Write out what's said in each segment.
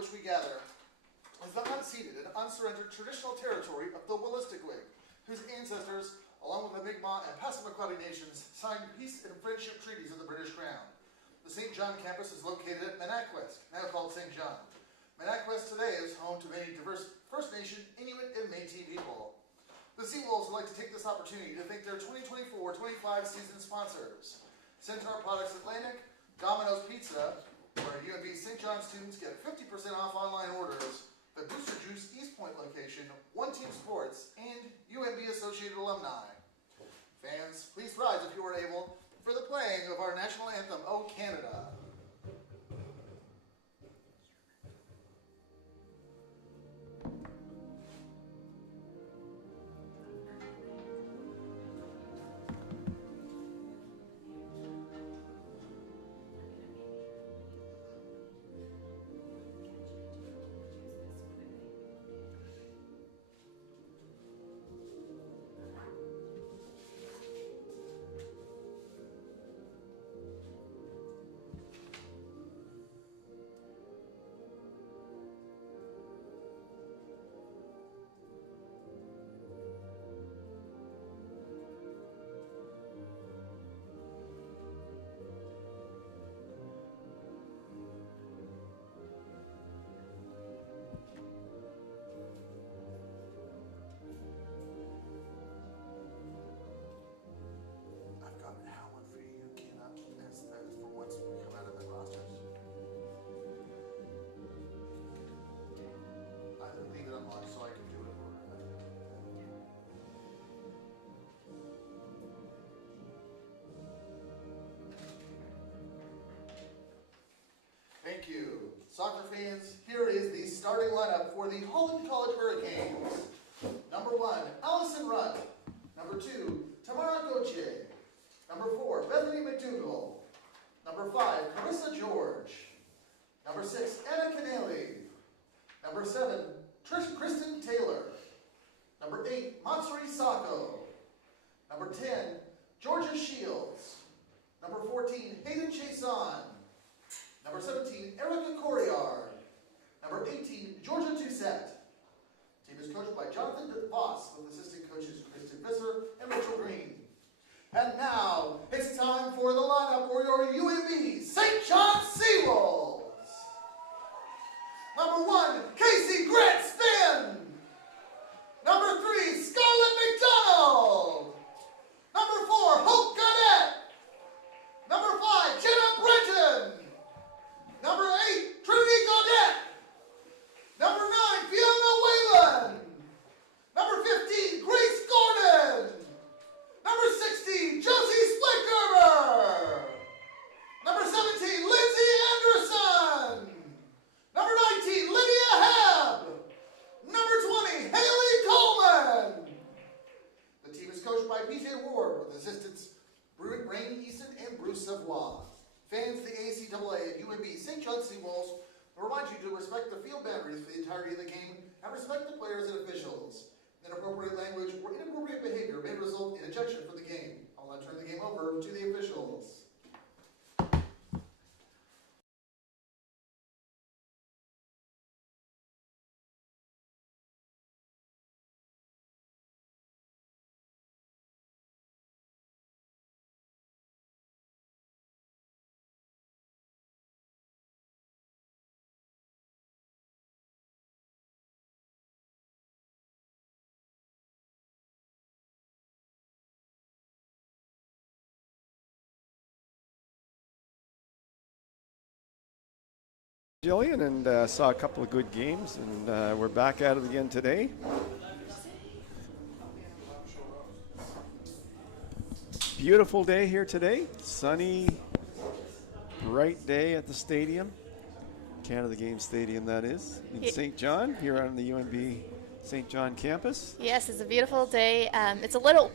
which we gather is the unceded and unsurrendered traditional territory of the Wolastoqiyik, whose ancestors, along with the Mi'kmaq and Passamaquoddy nations, signed peace and friendship treaties with the British Crown. The St. John campus is located at Manaquest, now called St. John. Manaquest today is home to many diverse First Nation, Inuit, and Métis people. The Seawolves would like to take this opportunity to thank their 2024-25 season sponsors: Centaur Products Atlantic, Domino's Pizza, where UNB St. John students get 50% off online orders, the Booster Juice East Point location, One Team Sports, and UNB Associated Alumni. Fans, please rise if you are able for the playing of our national anthem, O Canada. Thank you. Soccer fans, here is the starting lineup for the Holland College Hurricanes. Number 1, Allison Rutt. Number 2, Tamara Gauthier. Number 4, Bethany McDougall. Number 5, Carissa George. Number 6, Anna Canelli. Number 7, Kristen Taylor. Number 8, Matsuri Sacco. Number 10, Georgia Shields. Number 14, Hayden Chason. Number 17, Erica Coriard. Number 18, Georgia Doucette. The team is coached by Jonathan Voss with assistant coaches Kristen Visser and Rachel Green. And now, it's time for the lineup for your UNB St. John Seawolves. Number 1, Casey Grant Spin. Number 3, Scarlett McDonald. Number 4, Hope Garnett. Number 5, Jenna Brenton. Number 8, Trinity Gaudette. Number 9, Fiona Whalen. Number 15, Grace Gordon. Number 16, Josie Splickgerber. Number 17, Lindsay Anderson. Number 19, Lydia Hebb. Number 20, Haley Coleman. The team is coached by PJ Ward with assistants Rain Easton and Bruce Savoie. Fans, the ACAA at UNB St. John Seawolves remind you to respect the field boundaries for the entirety of the game and respect the players and officials. Inappropriate language or inappropriate behavior may result in ejection from the game. I'll now turn the game over to the officials. Jillian, and saw a couple of good games, and we're back at it again today. Beautiful day here today. Sunny, bright day at the stadium. Canada Games Stadium, that is, in St. John, here on the UNB St. John campus. Yes, it's a beautiful day. It's a little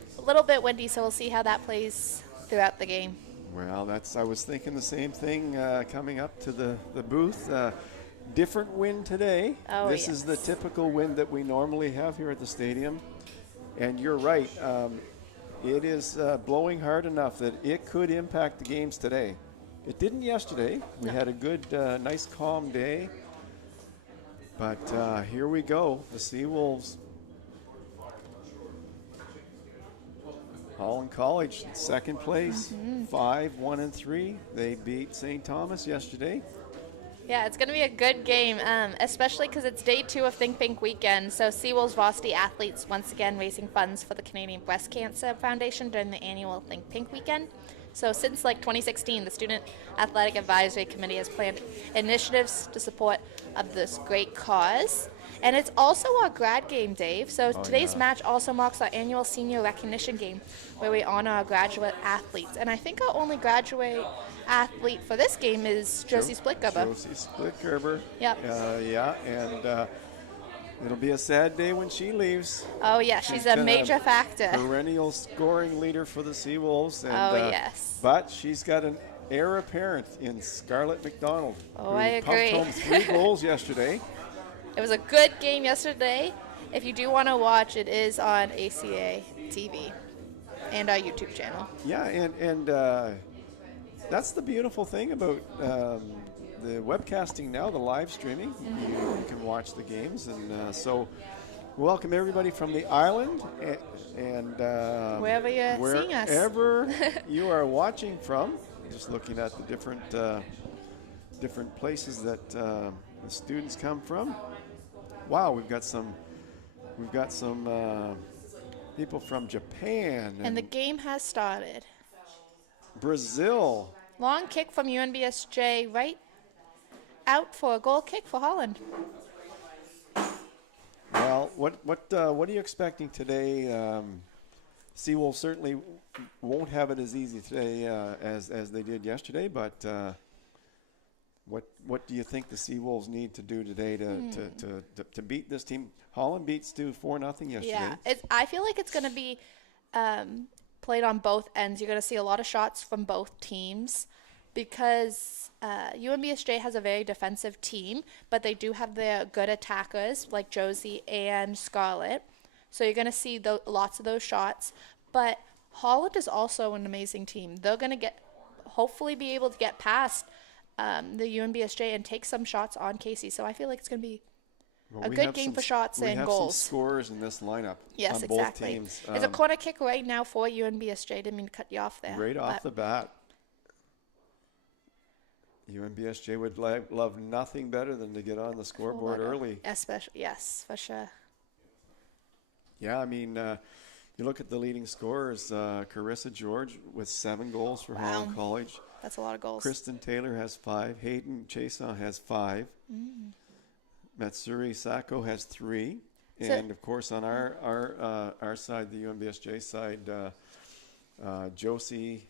bit windy, so we'll see how that plays throughout the game. Well, I was thinking the same thing coming up to the booth. Different wind today. Oh, this is the typical wind that we normally have here at the stadium. And you're right. It is blowing hard enough that it could impact the games today. It didn't yesterday. We had a good, nice, calm day. But here we go. The Seawolves. Holland College, second place, 5-1-3. They beat St. Thomas yesterday. Yeah, it's going to be a good game, especially because it's day 2 of Think Pink weekend. So Seawolves varsity athletes once again raising funds for the Canadian Breast Cancer Foundation during the annual Think Pink weekend. So since 2016, the Student Athletic Advisory Committee has planned initiatives to support of this great cause. And it's also our grad game, Dave. So today's match also marks our annual senior recognition game where we honor our graduate athletes. And I think our only graduate athlete for this game is Josie Splitgerber. Josie Splitgerber. Yep. And it'll be a sad day when she leaves. Oh, yeah, she's a major factor. Perennial scoring leader for the Seawolves. And, yes. But she's got an heir apparent in Scarlett McDonald. Oh, I agree. Pumped home 3 goals yesterday. It was a good game yesterday. If you do want to watch, it is on ACAA TV and our YouTube channel. Yeah, and that's the beautiful thing about the webcasting now, the live streaming. You can watch the games. And so welcome everybody from the island and wherever you're seeing us. Wherever you are watching from. Just looking at the different places that the students come from. Wow, we've got some people from Japan And the game has started. Brazil. Long kick from UNBSJ right out for a goal kick for Holland. Well, what are you expecting today? Seawolves certainly won't have it as easy today as they did yesterday, but what do you think the Seawolves need to do today to beat this team? Holland beat Stu 4-0 yesterday. Yeah, I feel like it's going to be played on both ends. You're going to see a lot of shots from both teams because UNBSJ has a very defensive team, but they do have their good attackers like Josie and Scarlett. So you're going to see lots of those shots. But Holland is also an amazing team. They're going to hopefully be able to get past the UNBSJ and take some shots on Casey. So I feel like it's going to be a good game for shots and goals. We have some scores in this lineup. Yes, on exactly. Both teams. It's a corner kick right now for UNBSJ. Didn't mean to cut you off there. Right off the bat. UNBSJ would love nothing better than to get on the scoreboard early. Especially, yes, for sure. Yeah, I mean, you look at the leading scorers, Carissa George with 7 goals for Holland College. That's a lot of goals. Kristen Taylor has 5. Hayden Chason has 5. Matsuri Sacco has 3. And, of course, on our side, the UNBSJ side, Josie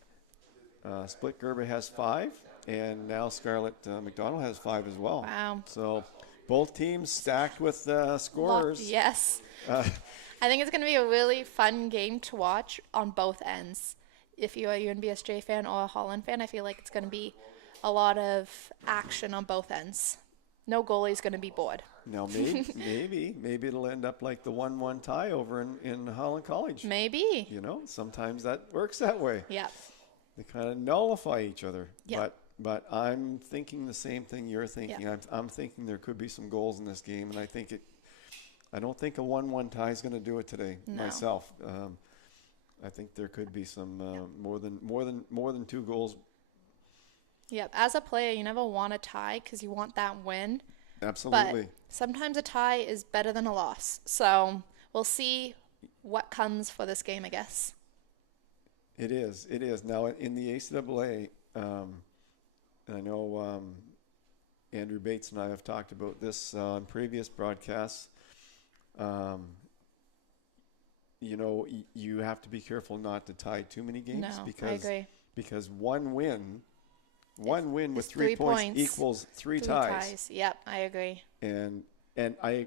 Splitgerber has 5. And now Scarlett McDonald has 5 as well. Wow. So both teams stacked with scorers. Yes. I think it's going to be a really fun game to watch on both ends. If you're a UNBSJ fan or a Holland fan, I feel like it's going to be a lot of action on both ends. No goalie's going to be bored. No, maybe it'll end up like the 1-1 tie over in Holland College. Maybe. You know, sometimes that works that way. Yeah. They kind of nullify each other. Yeah. But I'm thinking the same thing you're thinking. Yeah. I'm thinking there could be some goals in this game, and I don't think a 1-1 tie is going to do it today. No. Myself. I think there could be some more than 2 goals. Yep. As a player, you never want a tie because you want that win. Absolutely. But sometimes a tie is better than a loss. So we'll see what comes for this game, I guess. It is. Now, in the ACAA, and I know Andrew Bates and I have talked about this on previous broadcasts. You know, you have to be careful not to tie too many games. No, I agree. Because one win with 3 points equals 3 ties. Yep, I agree. And I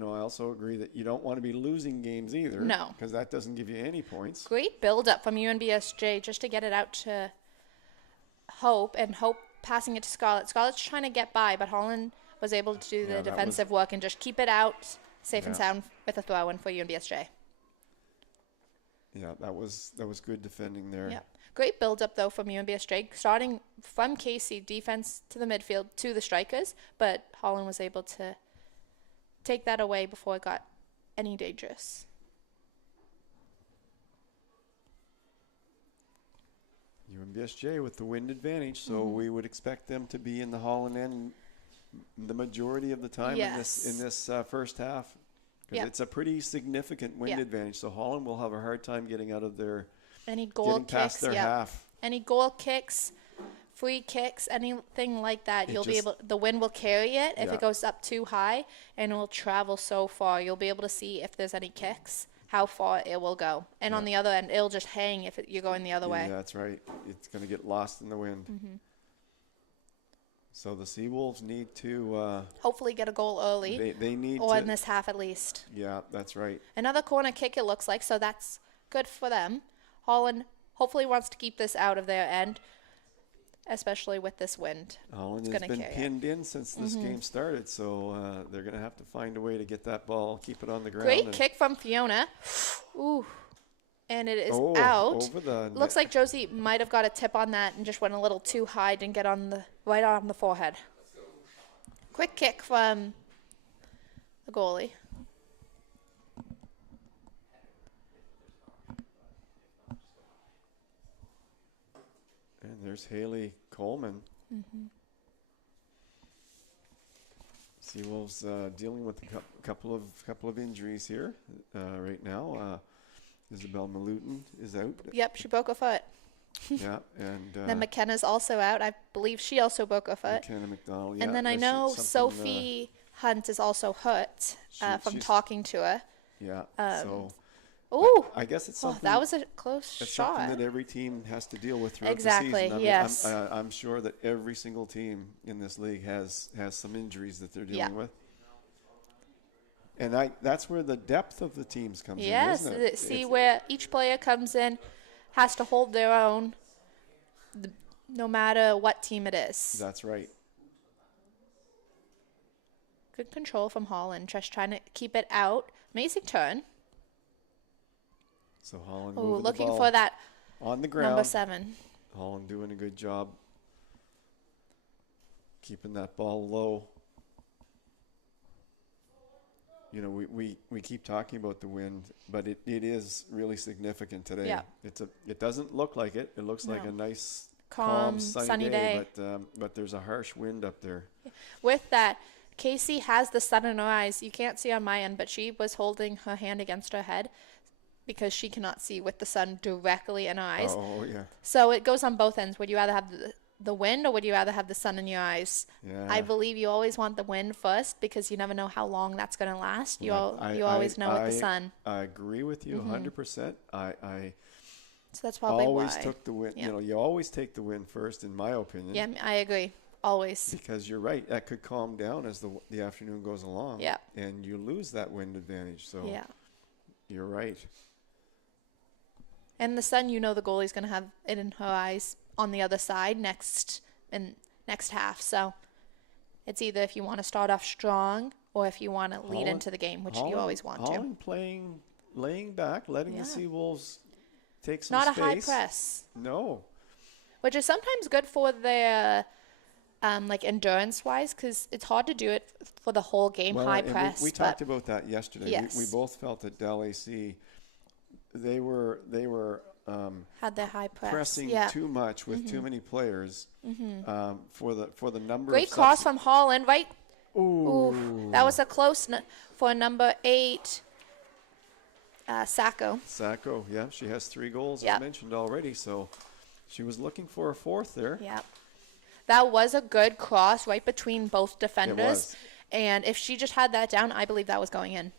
also agree that you don't want to be losing games either. No. Because that doesn't give you any points. Great build-up from UNBSJ just to get it out to Hope, and Hope passing it to Scarlett. Scarlett's trying to get by, but Holland was able to do the defensive work and just keep it out safe and sound with a throw-in for UNBSJ. Yeah, that was good defending there. Yep. Great build-up, though, from UNBSJ, starting from Casey, defense to the midfield to the strikers, but Holland was able to take that away before it got any dangerous. UNBSJ with the wind advantage, so we would expect them to be in the Holland end the majority of the time in this first half. Because it's a pretty significant wind advantage, so Holland will have a hard time getting out of their getting past their half. Any goal kicks, free kicks, anything like that, you'll be able. The wind will carry it if it goes up too high, and it will travel so far. You'll be able to see if there's any kicks, how far it will go, and on the other end, it'll just hang if you're going the other way. Yeah, that's right. It's going to get lost in the wind. So the Seawolves need to hopefully get a goal early. They need or to, in this half at least. Yeah, that's right. Another corner kick, it looks like, so that's good for them. Holland hopefully wants to keep this out of their end, especially with this wind. Holland has been pinned in since this game started, so they're going to have to find a way to get that ball, keep it on the ground. Great kick from Fiona. Ooh. And it is out. Over the Looks like Josie might have got a tip on that and just went a little too high, didn't get right on the forehead. Quick kick from the goalie. And there's Haley Coleman. Seawolves dealing with a couple of injuries here right now. Isabel Malutin is out. Yep, she broke her foot. Yeah, and then McKenna's also out. I believe she also broke her foot. McKenna McDonald. Yeah, and then I know Sophie Hunt is also hurt from talking to her. Yeah. Ooh. I guess it's something. That was a close shot. Something that every team has to deal with throughout exactly, the season. I mean, yes. I'm sure that every single team in this league has some injuries that they're dealing with. And that's where the depth of the teams comes in, isn't it? Yes, see where each player comes in, has to hold their own, no matter what team it is. That's right. Good control from Holland, just trying to keep it out. Amazing turn. So Holland looking the ball for that on the ground. Number 7. Holland doing a good job keeping that ball low. You know, we keep talking about the wind, but it is really significant today. Yeah. It doesn't look like it. It looks like a nice, calm sunny day. But there's a harsh wind up there. With that, Casey has the sun in her eyes. You can't see on my end, but she was holding her hand against her head because she cannot see with the sun directly in her eyes. Oh, yeah. So it goes on both ends. Would you rather have the wind or would you rather have the sun in your eyes? Yeah. I believe you always want the wind first because you never know how long that's going to last. You always know with the sun. I agree with you 100%. So that's probably always why. took the wind. Yeah. You know, you always take the wind first, in my opinion. Yeah, I agree. Always. Because you're right. That could calm down as the afternoon goes along. Yeah. And you lose that wind advantage. So you're right. And the sun, you know the goalie's going to have it in her eyes on the other side next half. So it's either if you want to start off strong or if you want to lead into the game, which you always want to. Holland laying back, letting the Seawolves take some space. Not a high press. No. Which is sometimes good for their like endurance-wise because it's hard to do it for the whole game, high press. We talked about that yesterday. Yes. We both felt at Del AC they were had their high press. Pressing too much with too many players for the number. Great cross from Holland, right? Ooh, that was a close for number 8, Sacco. Sacco, yeah, she has 3 goals as mentioned already, so she was looking for a 4th there. Yeah, that was a good cross right between both defenders, it was. And if she just had that down, I believe that was going in.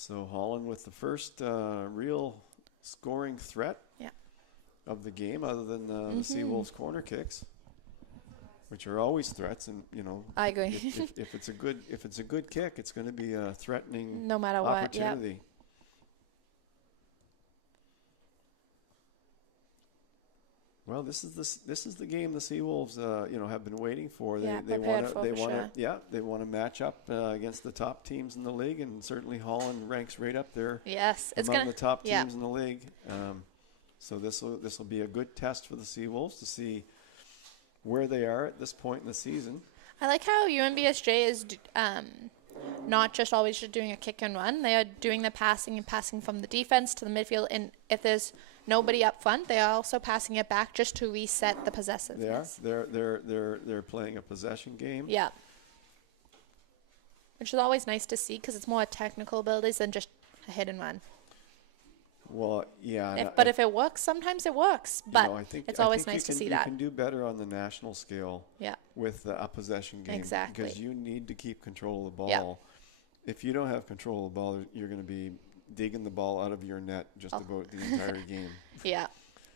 So Holland with the first real scoring threat of the game, other than the Seawolves corner kicks, which are always threats. And you know, I agree. if it's a good kick, it's going to be a threatening no matter opportunity. What. Well, this is the game the Seawolves have been waiting for. They want to match up against the top teams in the league, and certainly Holland ranks right up there. Yes, it's among the top teams in the league. So this will be a good test for the Seawolves to see where they are at this point in the season. I like how UNBSJ is not just always just doing a kick and run. They are doing the passing and passing from the defense to the midfield. And if there's nobody up front, they are also passing it back just to reset the possessiveness. They're playing a possession game. Yeah. Which is always nice to see because it's more technical abilities than just a hit and run. Well, yeah. But if it works, sometimes it works. But it's always nice to see You that. can do better on the national scale with a possession game. Exactly. Because you need to keep control of the ball. Yep. If you don't have control of the ball, you're going to be digging the ball out of your net just about the entire game. Yeah.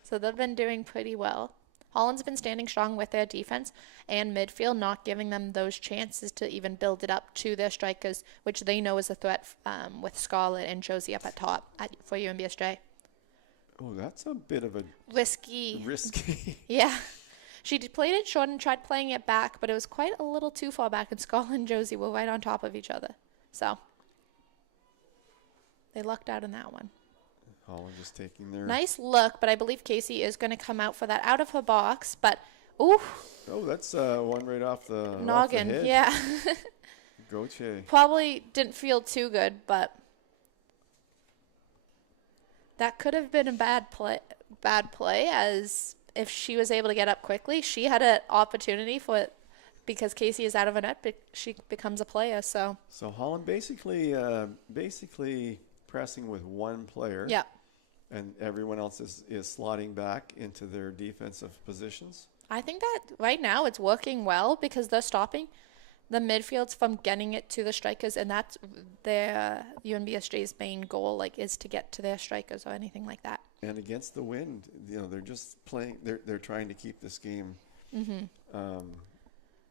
So they've been doing pretty well. Holland's been standing strong with their defense and midfield, not giving them those chances to even build it up to their strikers, which they know is a threat with Scarlett and Josie up at top for UNBSJ. Oh, that's a bit of a risky. Yeah. She played it short and tried playing it back, but it was quite a little too far back, and Scarlett and Josie were right on top of each other. So they lucked out in that one. Holland just taking their... Nice look, but I believe Casey is going to come out for that out of her box, but, ooh. Oh, that's one right off the noggin, off the head. Yeah. Goche. Probably didn't feel too good, but that could have been a bad play, as if she was able to get up quickly. She had an opportunity for it because Casey is out of a net, but she becomes a player, so. So Holland basically pressing with one player. Yeah. And everyone else is slotting back into their defensive positions. I think that right now it's working well because they're stopping the midfields from getting it to the strikers, and that's their UNBSJ's main goal, is to get to their strikers or anything like that. And against the wind, they're just playing. They're trying to keep this game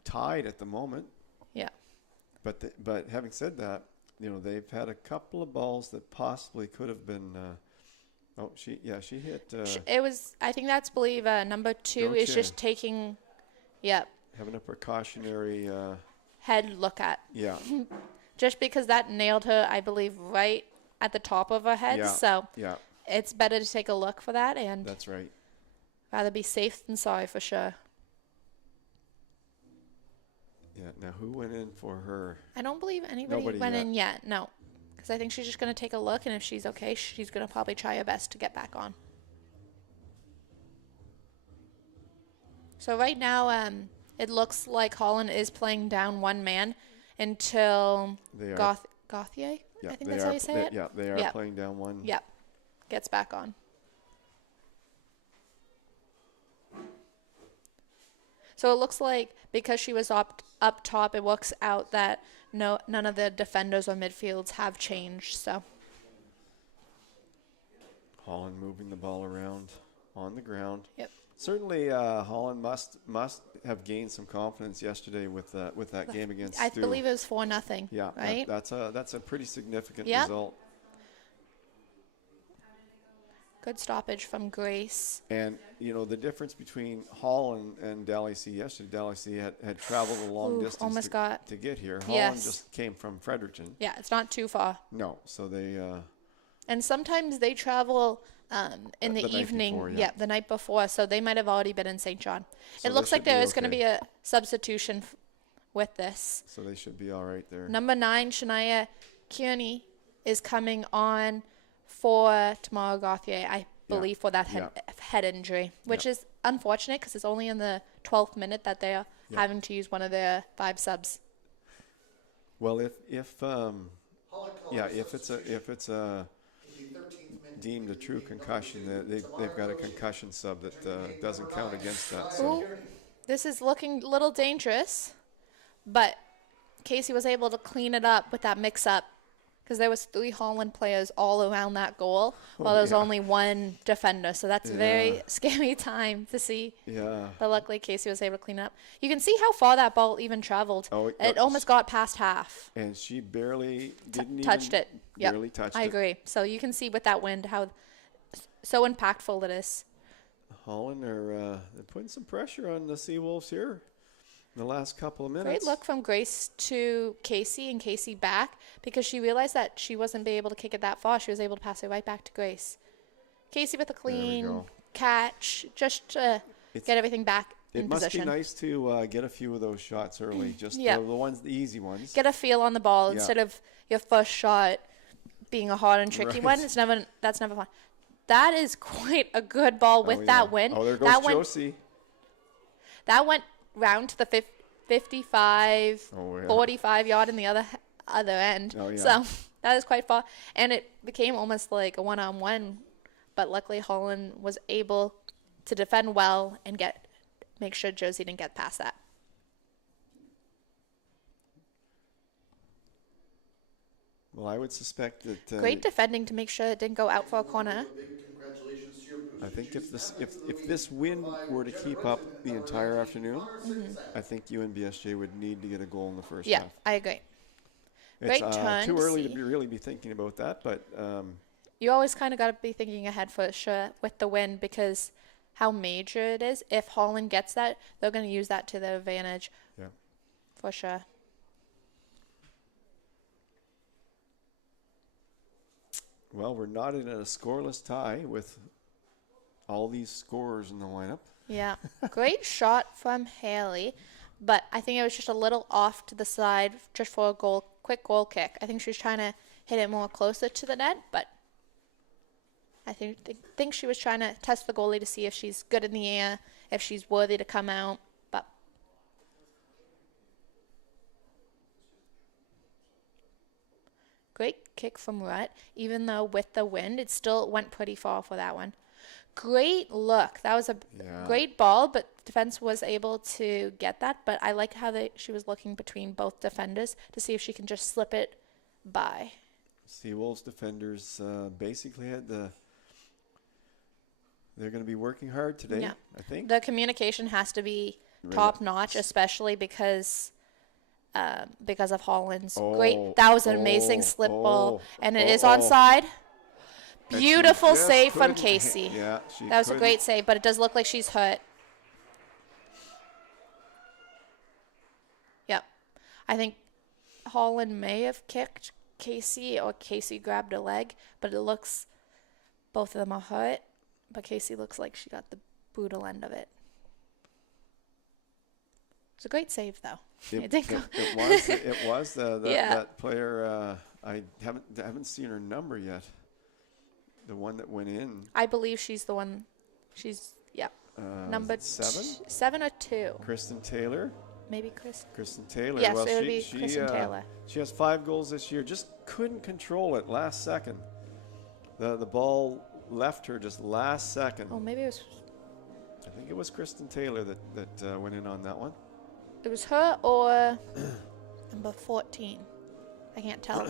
tied at the moment. Yeah. But having said that, they've had a couple of balls that possibly could have been. She hit. It was. I think that's number 2 is just taking. Yep. Having a precautionary. Head look at. Yeah. Just because that nailed her, I believe, right at the top of her head. Yeah. So. Yeah. It's better to take a look for that, and. That's right. Rather be safe than sorry for sure. Yeah. Now, who went in for her? I don't believe anybody went in yet. No. Because I think she's just going to take a look, and if she's okay, she's going to probably try her best to get back on. So right now, it looks like Holland is playing down one man until Gauthier? Yeah, I think that's how you say it? Yeah, they are playing down one. Yep. Gets back on. So it looks like because she was up top, it works out that none of the defenders or midfields have changed. So Holland moving the ball around on the ground. Yep. Certainly, Holland must have gained some confidence yesterday with that game against Stu. I believe it was 4-0. Yeah, right. That's a pretty significant result. Good stoppage from Grace. And, the difference between Holland and Dalhousie yesterday, Dalhousie had traveled a long distance to get here. Holland just came from Fredericton. Yeah, it's not too far. No, so they... and sometimes they travel in the evening. Before, the night before, so they might have already been in St. John. So it looks like there is going to be a substitution with this. So they should be all right there. Number 9, Shania Kearney, is coming on for Tamara Gauthier, I believe, for that head injury, which is unfortunate because it's only in the 12th minute that they're having to use one of their 5 subs. Well, if it's a deemed a true concussion, they've got a concussion sub that doesn't count against that. So. Ooh, this is looking a little dangerous, but Casey was able to clean it up with that mix-up. Because there was 3 Holland players all around that goal, while there was only one defender. So that's a very scary time to see. Yeah. But luckily, Casey was able to clean it up. You can see how far that ball even traveled. Oh, it almost got past half. And she barely touched it. Barely touched it. I agree. So you can see with that wind how so impactful it is. Holland are they're putting some pressure on the Seawolves here. In the last couple of minutes. Great look from Grace to Casey and Casey back because she realized that she wasn't able to kick it that far. She was able to pass it right back to Grace. Casey with a clean catch just to get everything back in It must position. be nice to get a few of those shots early, just Yeah. the easy ones. Get a feel on the ball Yeah. instead of your first shot being a hard and tricky Right. one. That's never fun. That is quite a good ball with Oh, that yeah. wind. Oh, there goes that went Josie. that went round to the 55, Oh, yeah. 45 yard in the other end. Oh, yeah. So that is quite far, and it became almost like a one-on-one. But luckily, Holland was able to defend well and make sure Josie didn't get past that. Well, I would suspect that. Great defending to make sure it didn't go out for a corner. Big congratulations to your I think if this wind were to keep up the entire afternoon, I think UNBSJ would need to get a goal in the first Yeah, half. I agree. It's Great turn too to early see. to really be thinking about that, but You always kind of got to be thinking ahead for sure with the wind because how major it is. If Holland gets that, they're going to use that to their advantage yeah. for sure. Well, we're not in a scoreless tie with all these scorers in the lineup. Yeah, great shot from Haley, but I think it was just a little off to the side just for a quick goal kick. I think she was trying to hit it more closer to the net, but I think she was trying to test the goalie to see if she's good in the air, if she's worthy to come out. But great kick from Rut, even though with the wind, it still went pretty far for that one. Great look. That was a great ball, but defense was able to get that. But I like how she was looking between both defenders to see if she can just slip it by. Seawolves defenders basically had they're going to be working hard today, Yeah. I think. The communication has to be top notch, especially because of Holland's great. That was an amazing slip ball, and it is onside. Beautiful save from Casey. Yeah, that was a great save, but it does look like she's hurt. Yep. I think Holland may have kicked Casey or Casey grabbed her leg, but it looks both of them are hurt. But Casey looks like she got the brutal end of it. It's a great save, though. It was Yeah. that player. I haven't seen her number yet. The one that went in. I believe she's the one. She's number 7. 7 or 2. Kristen Taylor. Maybe Kristen. Kristen Taylor. Yes, well, it would be Kristen Taylor. She has 5 goals this year. Just couldn't control it last second. The ball left her just last second. Oh, maybe it was. I think it was Kristen Taylor that went in on that one. It was her or number 14. I can't tell.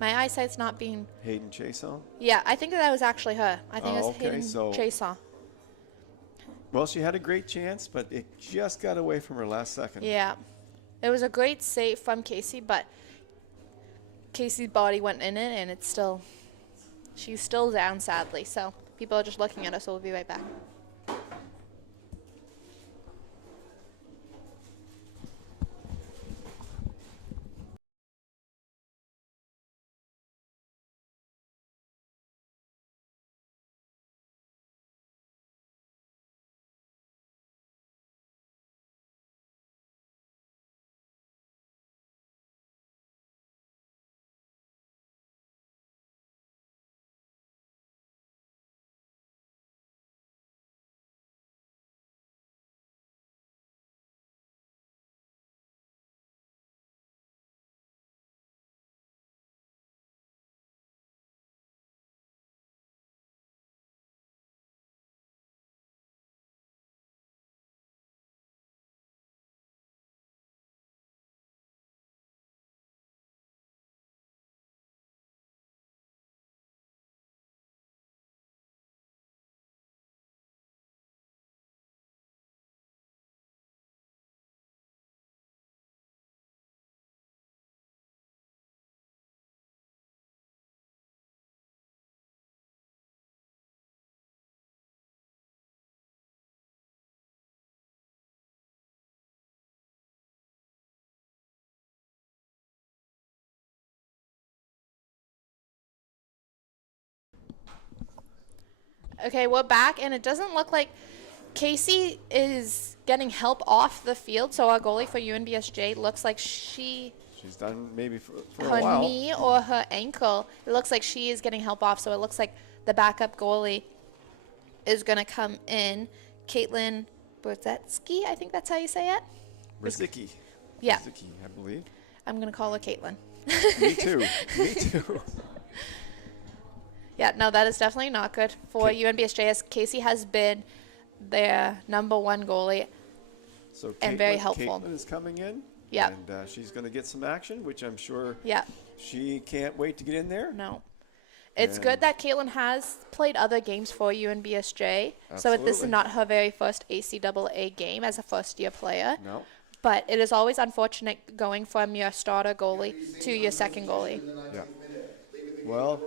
My eyesight's not being. Hayden Chason. Yeah, I think that was actually her. I think it was Hayden Chason. Well, she had a great chance, but it just got away from her last second. Yeah. It was a great save from Casey, but Casey's body went in it, and she's still down, sadly. So people are just looking at us, so we'll be right back. Okay, we're back, and it doesn't look like Casey is getting help off the field, so our goalie for UNBSJ looks like She's done maybe for a her while. knee or her ankle. It looks like she is getting help off, so it looks like the backup goalie is going to come in. Caitlin Brzezinski, I think that's how you say it. Rizicki. Yeah. Rizicki, I believe. I'm going to call her Caitlin. Me too. Me too. Yeah, no, that is definitely not good for UNBSJ, as Casey has been their number one goalie. So And very helpful. Caitlin is coming in. Yeah. And she's going to get some action, which I'm sure Yeah. she can't wait to get in there. No. It's And- good that Caitlin has played other games for UNBSJ. So this is Absolutely. not her very first ACAA game as a first-year player. No. But it is always unfortunate going from your starter goalie to your second goalie. Yeah. Well,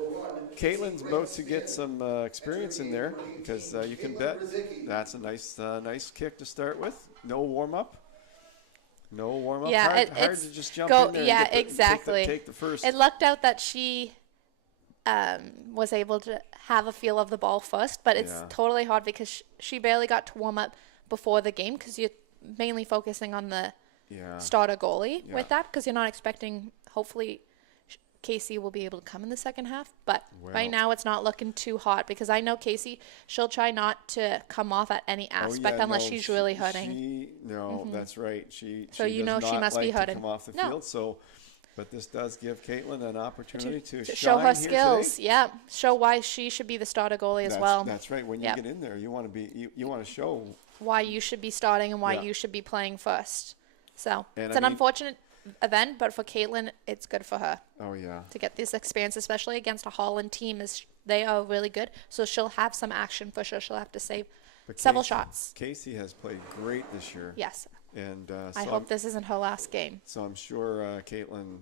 Caitlin's about to get some experience in there because you can bet that's a nice kick to start with. No warm up. No warm up. Yeah, hard it's to just jump go. in there. Yeah, and get exactly. Take the first. It lucked out that she was able to have a feel of the ball first, but it's Yeah. totally hard because she barely got to warm up before the game because you're mainly focusing on the Yeah. starter goalie Yeah. with that because you're not expecting, hopefully, Casey will be able to come in the second half. But Well- right now it's not looking too hot because I know Casey, she'll try not to come off at any aspect unless no, she's really hurting. That's right. So she you does know she not must be like to hurting. come off the No. field. So, but this does give Caitlin an opportunity to show shine her here skills. today. Yeah, show why she should be the starter goalie as well. That's right. When you Yep. get in there, you want to be you want to show. Why you should be starting and why Yeah. you should be playing first. So And it's I an mean- unfortunate event, but for Caitlin, it's good for her Oh yeah. to get this experience, especially against a Holland team. They are really good, so she'll have some action for sure. She'll have to save But several Casey- shots. Casey has played great this year. Yes, And I hope this isn't her last game. So I'm sure Caitlin,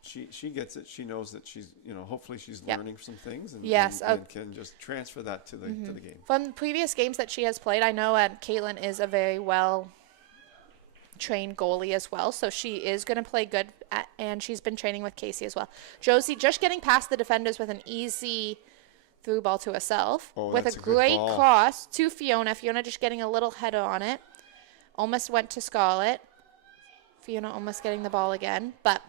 she gets it. She knows that she's, hopefully she's Yep. learning some things and, Yes, and can just transfer that to the game. From previous games that she has played, I know Caitlin is a very well trained goalie as well, so she is going to play good, and she's been training with Casey as well. Josie just getting past the defenders with an easy through ball to herself Oh, with a that's a good great ball. cross to Fiona. Fiona just getting a little header on it. Almost went to Scarlett. Fiona almost getting the ball again, but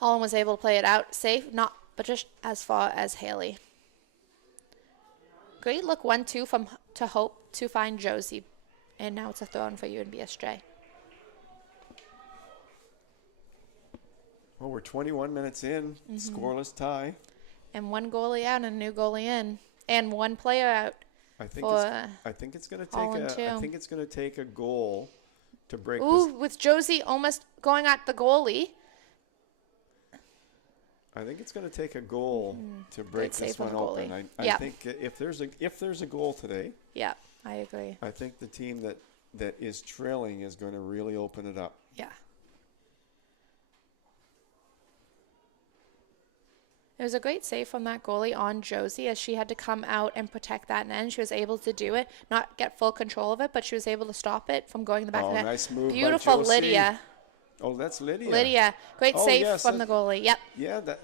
Holland was able to play it out safe, but just as far as Haley. Great look 1-2 to Hope to find Josie. And now it's a throw in for UNBSJ. Well, we're 21 minutes in, scoreless tie. And one goalie out and a new goalie in. And one player out. I think it's going to take Holland too. I think it's going to take a goal to break Ooh, this. with Josie almost going at the goalie. I think it's going to take a goal to break save this from one the open. goalie. I Yeah. think if there's a goal today, Yeah, I agree. I think the team that is trailing is going to really open it up. Yeah. It was a great save from that goalie on Josie as she had to come out and protect that end. She was able to do it, not get full control of it, but she was able to stop it from going in the back Oh, of the net. nice move by Beautiful Josie. Lydia. Oh, that's Lydia. Lydia. Great Oh, save yes, from the goalie. Yep. Yeah, that.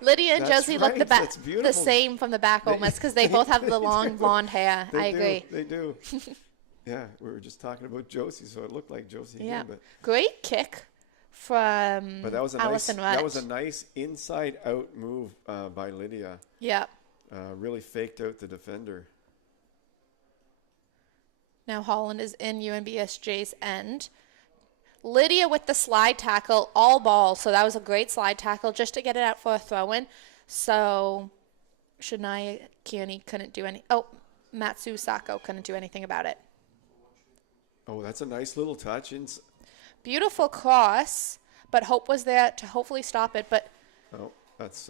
Lydia and That's Josie look right. That's the beautiful. same from the back almost because they both have the long blonde hair. I agree. They do. Yeah, we were just talking about Josie, so it looked like Josie Yeah. again, Great kick from but that was a Allison nice. That Rudge. was a nice inside-out move by Lydia. Yeah. Really faked out the defender. Now Holland is in UNBSJ's end. Lydia with the slide tackle, all ball. So that was a great slide tackle just to get it out for a throw-in. So Shania Kearney couldn't do any. Oh, Matsu Sako couldn't do anything about it. Oh, that's a nice little touch. Beautiful cross, but Hope was there to hopefully stop it, but Oh, that's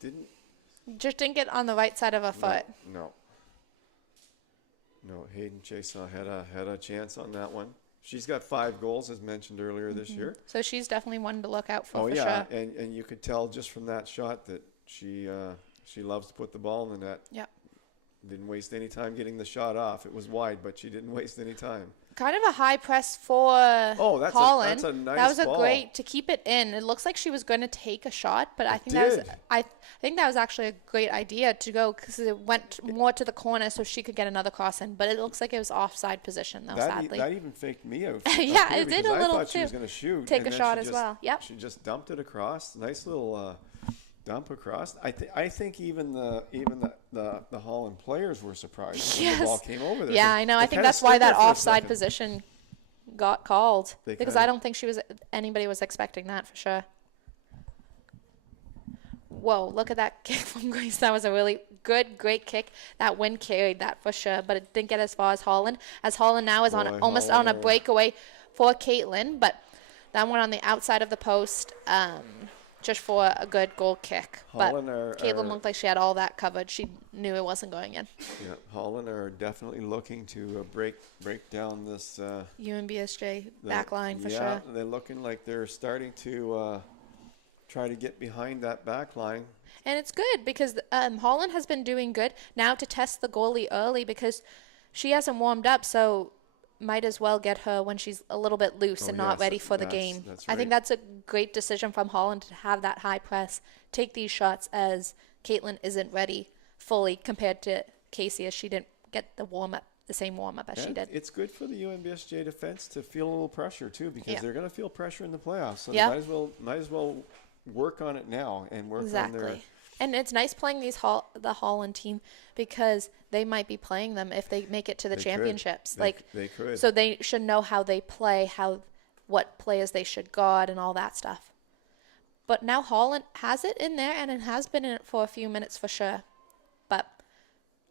didn't. just didn't get on the right side of her foot. No. Hayden Chason had a chance on that one. She's got 5 goals, as mentioned earlier this year. So she's definitely one to look out for. Oh for yeah, sure. and you could tell just from that shot that she loves to put the ball in the net. Yep. Didn't waste any time getting the shot off. It was wide, but she didn't waste any time. kind of a high press for Holland. That's a nice That was ball. a great to keep it in. It looks like she was going to take a shot, but I think that was actually a great idea to go because it went more to the corner so she could get another cross in. But it looks like it was offside position though. Sadly, that even faked me out. Yeah, it did a little I thought she too. was going to shoot. Take and a then shot she as just- well. Yep. She just dumped it across. Nice little dump across. I think even the Holland players were surprised when the ball came over there. Yeah, I know. I think that's why that offside position got called because I don't think anybody was expecting that for sure. Whoa, look at that kick from Grace. That was a really great kick. That wind carried that for sure, but it didn't get as far as Holland. As Holland now is almost on a breakaway for Caitlin, but that one on the outside of the post just for a good goal kick. Holland but Caitlin looked like she had all that covered. She knew it wasn't going in. Yeah, Holland are definitely looking to break down this UNBSJ back line for sure. Yeah, they're looking like they're starting to try to get behind that back line. And it's good because Holland has been doing good now to test the goalie early because she hasn't warmed up, so might as well get her when she's a little bit loose and not ready for the game. That's right. I think that's a great decision from Holland to have that high press, take these shots as Caitlin isn't ready fully compared to Casey as she didn't get the same warm up as she did. It's good for the UNBSJ defense to feel a little pressure too because they're going to feel pressure in the playoffs. So they might as well work on it now and work on their. And it's nice playing the Holland team because they might be playing them if they make it to the championships. They could. So they should know how they play, what players they should guard and all that stuff. But now Holland has it in there and it has been in it for a few minutes for sure. But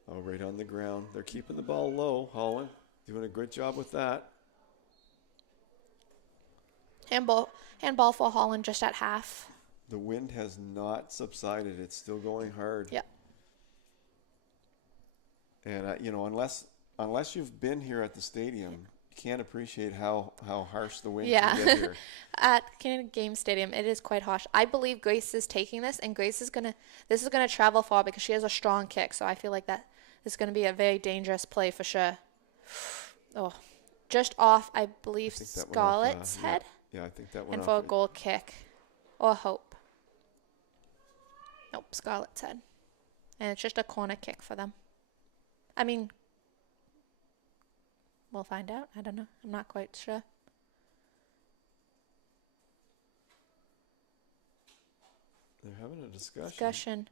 right on the ground. They're keeping the ball low, Holland. Doing a good job with that. handball for Holland just at half. The wind has not subsided. It's still going hard. Yeah. And, unless you've been here at the stadium, you can't appreciate how harsh the wind can get here. At Canadian Game Stadium, it is quite harsh. I believe Grace is taking this, and Grace is this is gonna travel far because she has a strong kick. So I feel like that is gonna be a very dangerous play for sure. Oh, just off, I believe, Scarlett's head. Yeah, I think that went and off. for a goal kick, or Hope. Nope, Scarlett's head, and it's just a corner kick for them. I mean, we'll find out. I don't know. I'm not quite sure. They're having a discussion.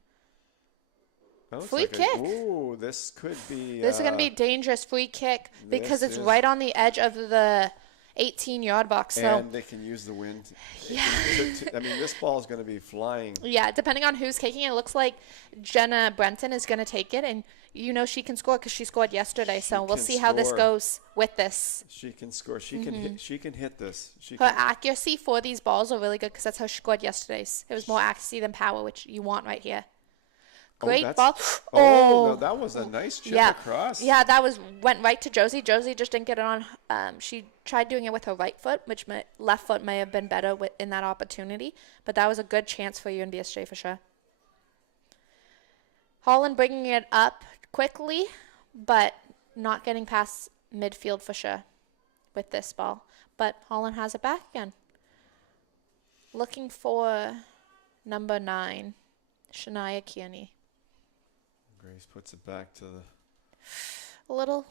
Free kick. Ooh, this could be. This is going to be dangerous free kick because it's right on the edge of the 18-yard box. And they can use the wind. Yeah. I mean, this ball is going to be flying. Yeah, depending on who's taking it. It looks like Jenna Brenton is going to take it, and she can score because she scored yesterday. So we'll see how this goes with this. She can score. She can hit this. Her accuracy for these balls are really good because that's how she scored yesterday's. It was more accuracy than power, which you want right here. Great ball. No, that was a nice chip across. Yeah, that went right to Josie. Josie just didn't get it on. She tried doing it with her right foot, which left foot may have been better in that opportunity. But that was a good chance for UNBSJ for sure. Holland bringing it up quickly, but not getting past midfield for sure with this ball. But Holland has it back again. Looking for number 9, Shania Kearney. Grace puts it back to the. A little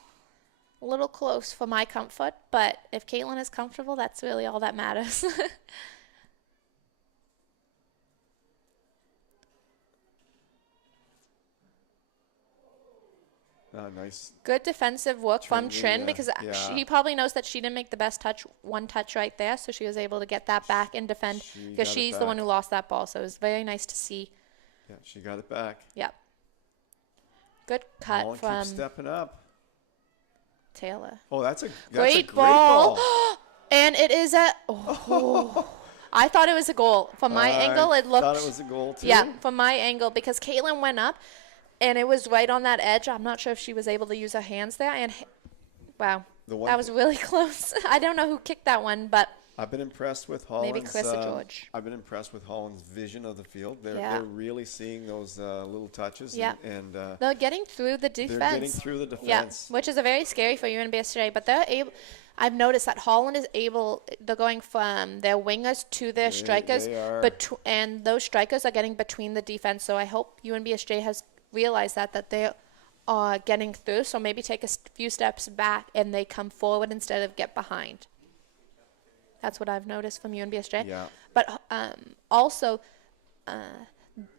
close for my comfort, but if Caitlin is comfortable, that's really all that matters. Nice. Good defensive work from Trin because he probably knows that she didn't make the best one touch right there, so she was able to get that back and defend because she's the one who lost that ball. So it was very nice to see. Yeah, she got it back. Yep. Good cut Holland from keeps stepping up. Taylor. Oh, that's a great ball. And it is I thought it was a goal. From my angle, it looked. I thought it was a goal too. Yeah, from my angle because Caitlin went up, and it was right on that edge. I'm not sure if she was able to use her hands there. And wow, that was really close. I don't know who kicked that one, but. I've been impressed with Holland's. Maybe Chris or George. I've been impressed with Holland's vision of the field. They're really seeing those little touches. Yeah. And they're getting through the defense. They're getting through the defense. Yeah, which is a very scary for UNBSJ. But they're able. I've noticed that Holland is able, they're going from their wingers to their strikers, they are. and those strikers are getting between the defense. So I hope UNBSJ has realized that they are getting through. So maybe take a few steps back and they come forward instead of get behind. That's what I've noticed from UNBSJ. Yeah. But also,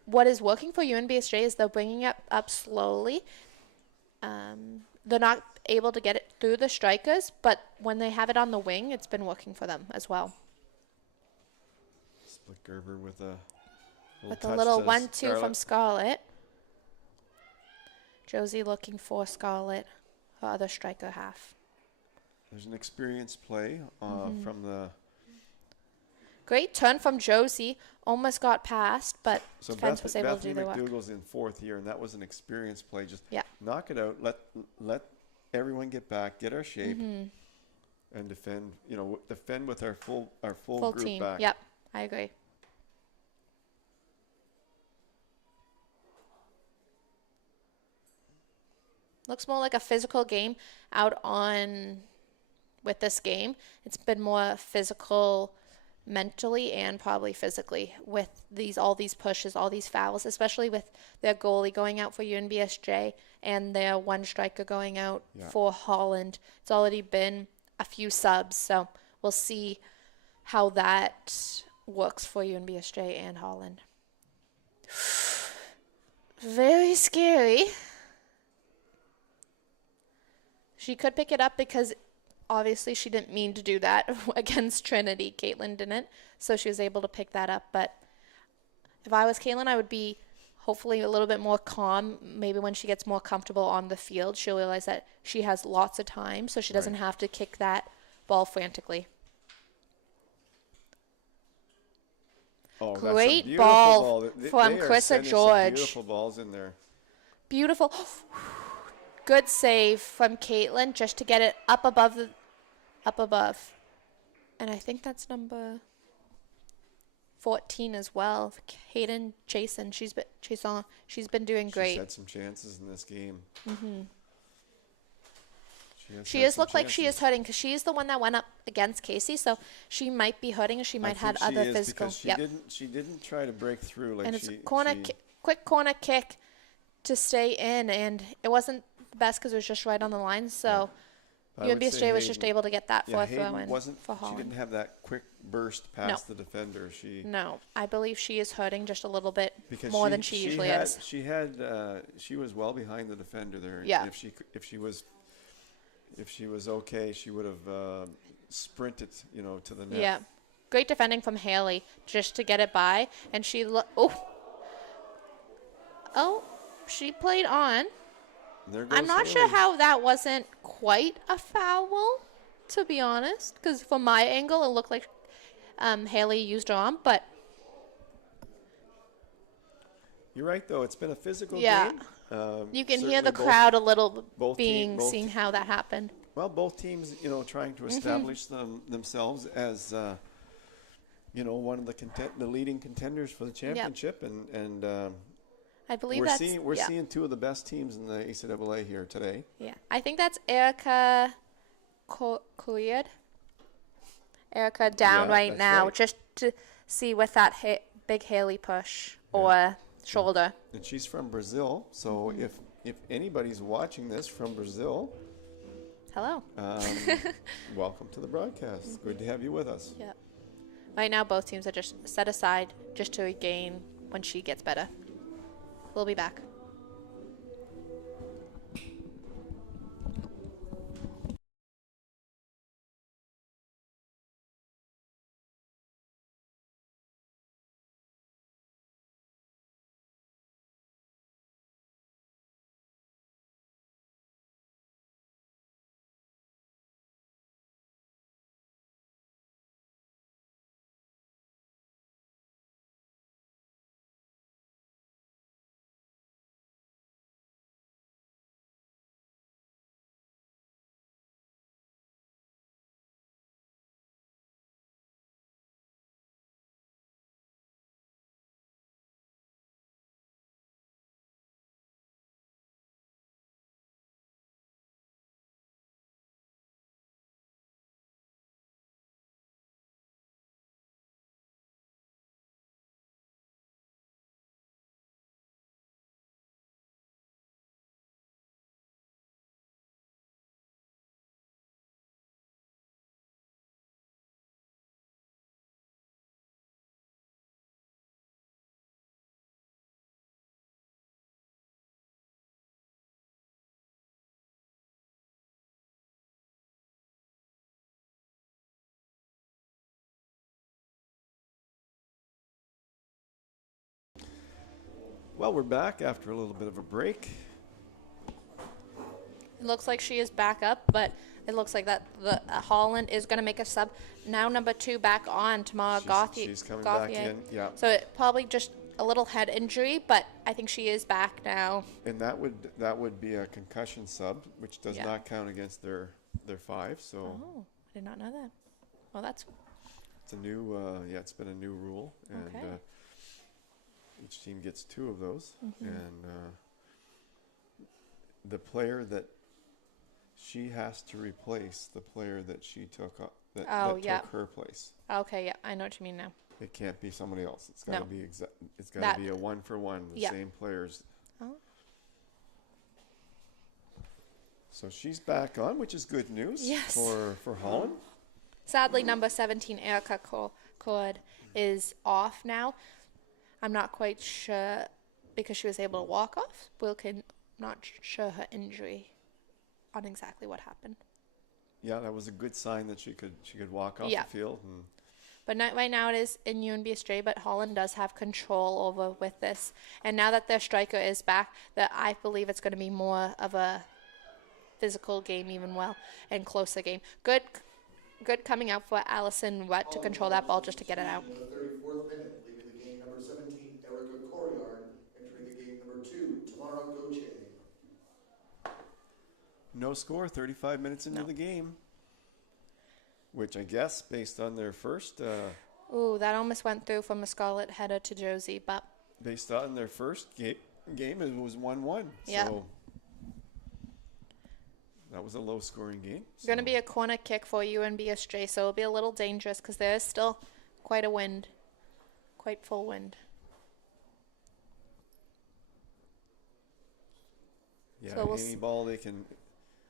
what is working for UNBSJ is they're bringing it up slowly. They're not able to get it through the strikers, but when they have it on the wing, it's been working for them as well. Split Gerber with a With a little 1-2 from Scarlett. Josie looking for Scarlett, her other striker half. There's an experienced play from the. Great turn from Josie. Almost got past, but defense was able to do their work. McDougall's in fourth year, and that was an experienced play. Just yeah. knock it out. Let everyone get back, get our shape, and defend. You know, defend with our full group team back. Yep, I agree. Looks more like a physical game out on with this game. It's been more physical mentally and probably physically with all these pushes, all these fouls, especially with their goalie going out for UNBSJ and their one striker going out for Holland. It's already been a few subs, so we'll see how that works for UNBSJ and Holland. Very scary. She could pick it up because obviously she didn't mean to do that against Trinity. Caitlin didn't, so she was able to pick that up. But if I was Caitlin, I would be hopefully a little bit more calm. Maybe when she gets more comfortable on the field, she'll realize that she has lots of time, so she doesn't have to kick that ball frantically. Oh, great that's a ball ball. from Chrissa George. Beautiful balls in there. Beautiful. Good save from Caitlin just to get it up above. And I think that's number 14 as well. Hayden Chasen. She's been doing great. She's had some chances in this game. She does look like she is hurting because she is the one that went up against Casey, so she might be hurting and she might have other physical. She didn't try to break through like and it's quick corner kick to stay in, and it wasn't the best because it was just right on the line. So UNBSJ was just able to get that for a throw in for Holland. She didn't have that quick burst past the defender. No, I believe she is hurting just a little bit more than she usually is. She was well behind the defender there. Yeah. If she was okay, she would have sprinted, to the net. Yeah, great defending from Haley just to get it by, and she she played on. I'm not sure how that wasn't quite a foul, to be honest, because from my angle it looked like Haley used her arm, but you're right though. It's been a physical game. You can hear the crowd a little seeing how that happened. Well, both teams, trying to establish themselves as, one of the leading contenders for the championship, and I believe we're seeing two of the best teams in the ACAA here today. Yeah, I think that's Erica Kouyad. Erica down now, just to see with that big Haley push or shoulder. And she's from Brazil, so if anybody's watching this from Brazil, hello. Welcome to the broadcast. Good to have you with us. Yeah. Right now, both teams are just set aside just to regain when she gets better. We'll be back. Well, we're back after a little bit of a break. It looks like she is back up, but it looks like that the Holland is going to make a sub. Now number 2 back on, Tamara Gauthier. She's coming back in, yeah. So it probably just a little head injury, but I think she is back now. And that would be a concussion sub, which does not count against their 5. So Oh, I did not know that. Well, that's it's a new it's been a new rule, and Okay. each team gets 2 of those, and the player that she has to replace the player that she took that took her place. okay. Yeah, I know what you mean now. It can't be somebody else. It's got to No. be it's got That- to be a 1-for-1, the Yeah. same players. Oh. So she's back on, which is good news Yes. for Holland. Sadly, number 17, Erica Cord, is off now. I'm not quite sure because she was able to walk off. Wilkin, not sure her injury on exactly what happened. Yeah, that was a good sign that she could walk off Yeah. the field. And But not, right now it is in UNBSJ, but Holland does have control over with this. And now that their striker is back, that I believe it's going to be more of a physical game and closer game. Good coming out for Allison Rutt to control that ball just to get it out. In the 34th minute, leaving the game number 17, Erica Coriard, entering the game number 2, Tamara Gauthier. no score, 35 minutes into the game. Which I guess, based on their first, Ooh, that almost went through from a scarlet header to Josie, but game, it was 1-1. Yeah. So that was a low-scoring game. it's going to be a corner kick for UNBSJ, so it'll be a little dangerous because there is still quite full wind. Yeah, so we'll any ball they can.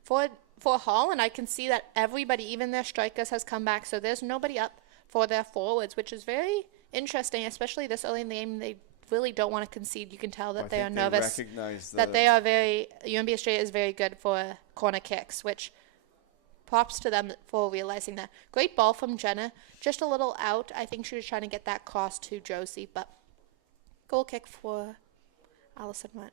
For Holland, I can see that everybody, even their strikers, has come back. So there's nobody up for their forwards, which is very interesting, especially this early in the game. They really don't want to concede. You can tell that they are nervous. That they are UNBSJ is very good for corner kicks, which props to them for realizing that. Great ball from Jenna. Just a little out. I think she was trying to get that cross to Josie, but goal kick for Allison Rutt.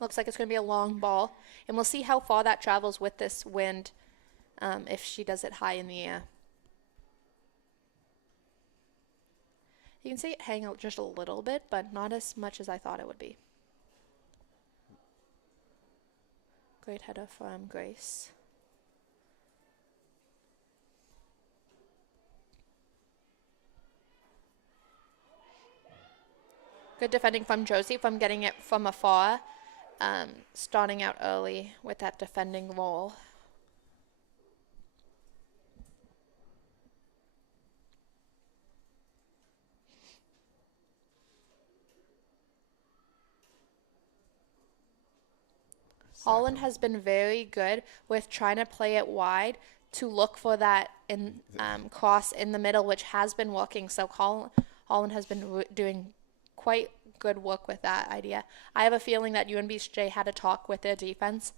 Looks like it's going to be a long ball, and we'll see how far that travels with this wind if she does it high in the air. You can see it hang out just a little bit, but not as much as I thought it would be. Great header from Grace. Good defending from Josie from getting it from afar. Starting out early with that defending role. Holland has been very good with trying to play it wide to look for that cross in the middle, which has been working. So Holland has been doing quite good work with that idea. I have a feeling that UNBSJ had a talk with their defense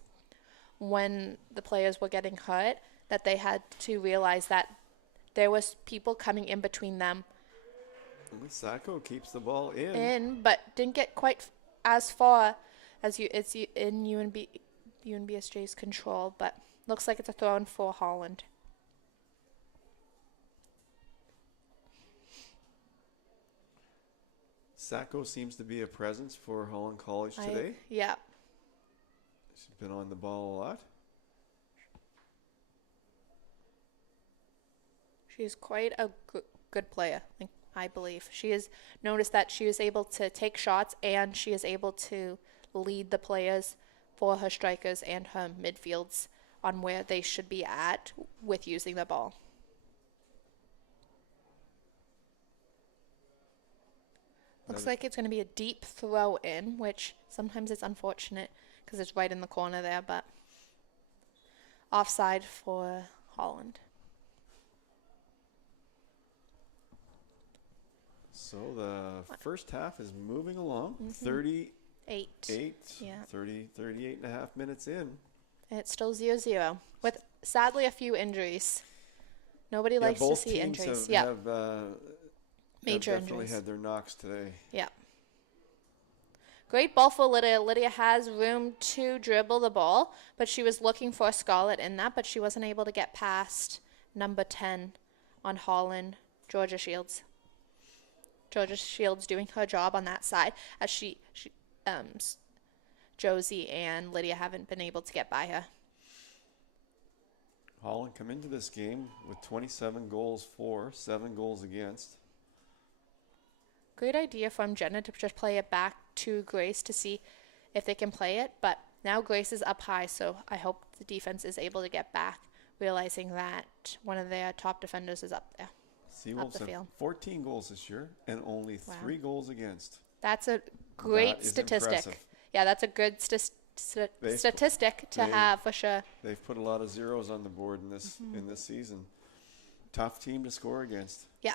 when the players were getting hurt, that they had to realize that there was people coming in between them. Sacco keeps the ball in. But didn't get quite as far as it's in UNBSJ's control, but looks like it's a throw-in for Holland. Sacco seems to be a presence for Holland College today. Yeah. She's been on the ball a lot. She's quite a good player, I believe. She has noticed that she is able to take shots and she is able to lead the players for her strikers and her midfields on where they should be at with using the ball. Looks like it's going to be a deep throw in, which sometimes it's unfortunate because it's right in the corner there, but offside for Holland. So the first half is moving along. 38, 38 and a half minutes in. And it's still 0-0 with sadly a few injuries. Nobody Yeah, likes to both see teams injuries. have, Yeah, have, major definitely injuries. had their knocks today. Yeah. Great ball for Lydia. Lydia has room to dribble the ball, but she was looking for a Scarlett in that, but she wasn't able to get past number 10 on Holland, Georgia Shields. Georgia Shields doing her job on that side as Josie and Lydia haven't been able to get by her. Holland come into this game with 27 goals for, 7 goals against. Great idea from Jenna to just play it back to Grace to see if they can play it, but now Grace is up high, so I hope the defense is able to get back, realizing that one of their top defenders is up there. Seawolves have field. 14 goals this year and only Wow. 3 goals against. That's a great That is statistic. impressive. Yeah, that's a good statistic to have for sure. They've put a lot of zeros on the board in this season. Tough team to score against. Yeah.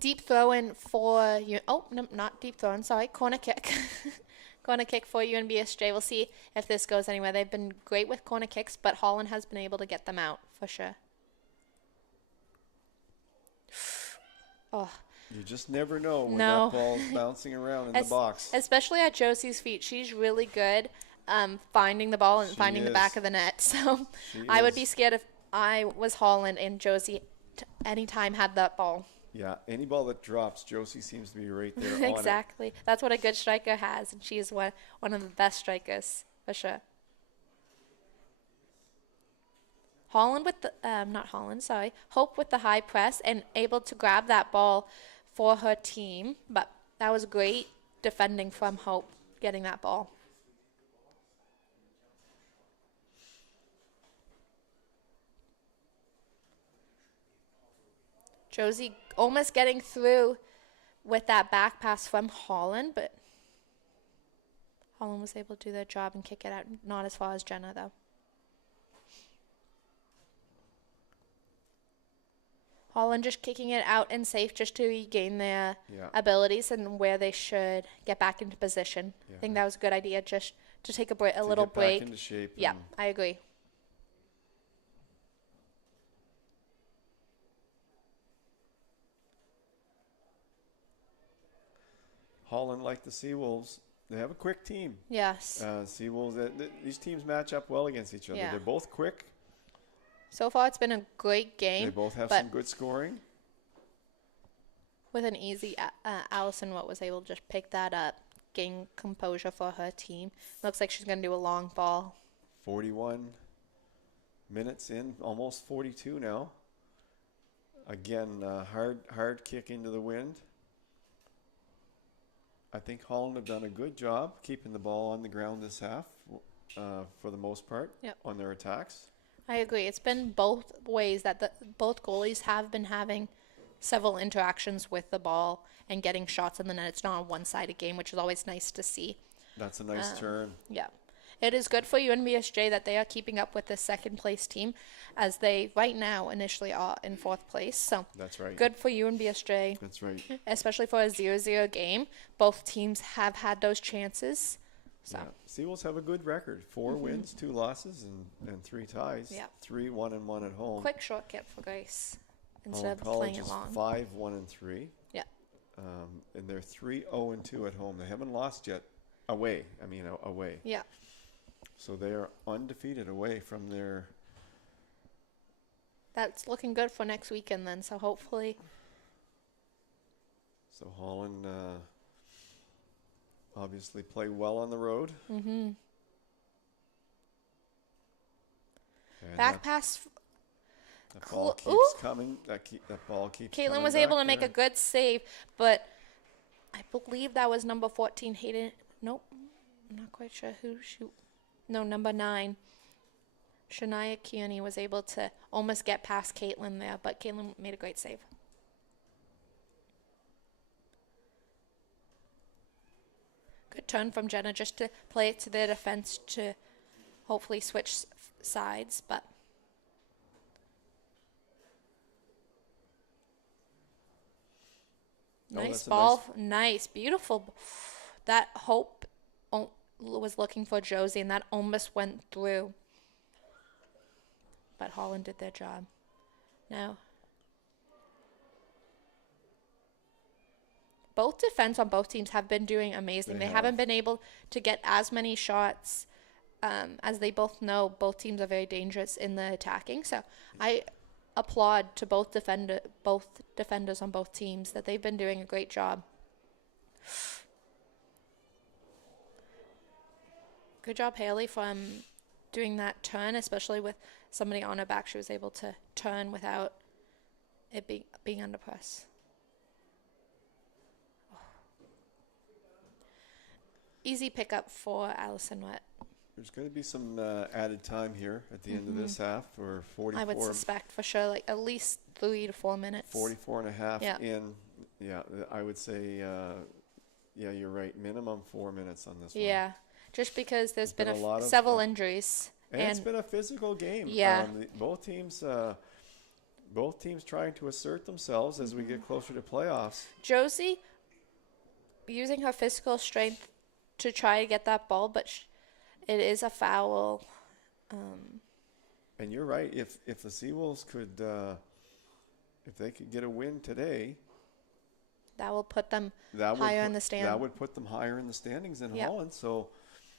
Deep throw in for you. Oh, no, not deep throw in. Sorry, corner kick. Corner kick for UNBSJ. We'll see if this goes anywhere. They've been great with corner kicks, but Holland has been able to get them out for sure. Oh. You just never know when No. that ball's bouncing around in the box. Especially at Josie's feet. She's really good finding the ball and finding the back of the net. So I would be scared if I was Holland and Josie anytime had that ball. Yeah, any ball that drops, Josie seems to be right there on it. Exactly. That's what a good striker has, and she is one of the best strikers for sure. Hope with the high press and able to grab that ball for her team, but that was great defending from Hope getting that ball. Josie almost getting through with that back pass from Holland, but Holland was able to do their job and kick it out. Not as far as Jenna, though. Holland just kicking it out and safe just to regain their abilities and where they should get back into position. I think that was a good idea, just to take a little break. Back into shape. Yeah, I agree. Holland, like the Seawolves, they have a quick team. Yes. Seawolves, these teams match up well against each other. Yeah. They're both quick. So far, it's been a great game. They both have some good scoring. With an easy, Allison was able to just pick that up, gain composure for her team. Looks like she's going to do a long ball. 41 minutes in, almost 42 now. Again, hard kick into the wind. I think Holland have done a good job keeping the ball on the ground this half for the most part on their attacks. I agree. It's been both ways that both goalies have been having several interactions with the ball and getting shots in the net. It's not a one-sided game, which is always nice to see. That's a nice turn. Yeah. It is good for UNBSJ that they are keeping up with the second-place team, as they right now initially are in fourth place. So that's right. Good for UNBSJ. That's right. Especially for a 0-0 game. Both teams have had those chances. So. Yeah. Seawolves have a good record. 4 wins, 2 losses, and 3 ties. Yeah. 3, 1, and 1 at home. Quick short kick for Grace instead of College playing it is long. 5, 1, and 3. Yeah. And they're 3, 0, and 2 at home. They haven't lost yet. Away. Yeah. So they are undefeated away from their... That's looking good for next weekend then, so hopefully... So Holland obviously play well on the road. Mm-hmm. And Back pass... That ball keeps coming. That ball keeps Caitlin coming was able to back make there. a good save, but I believe that was number 14, Hayden... Nope. I'm not quite sure who she... No, number 9. Shania Kearney was able to almost get past Caitlin there, but Caitlin made a great save. Good turn from Jenna just to play it to their defense to hopefully switch sides, but... Nice ball. Nice. Beautiful. That Hope was looking for Josie, and that almost went through. but Holland did their job. Now, both defense on both teams have been doing amazing. They haven't been able to get as many shots as they both know. Both teams are very dangerous in the attacking. So I applaud to both defenders on both teams that they've been doing a great job. Good job, Haley, from doing that turn, especially with somebody on her back. She was able to turn without it being under press. Easy pickup for Allison Wett. There's going to be some added time here at the end of this half, or 44. I would suspect for sure, like at least 3 to 4 minutes. 44 and a half Yeah. in. Yeah, I would say, yeah, you're right. Minimum 4 minutes on this one. Yeah, just because there's been a lot of, several injuries. And it's been a physical game. Yeah. Both teams trying to assert themselves as we get closer to playoffs. Josie using her physical strength to try to get that ball, but it is a foul. And you're right. If the Seawolves could, if they could get a win today, that will put them higher in the standings. That would put them higher in the standings than Holland. So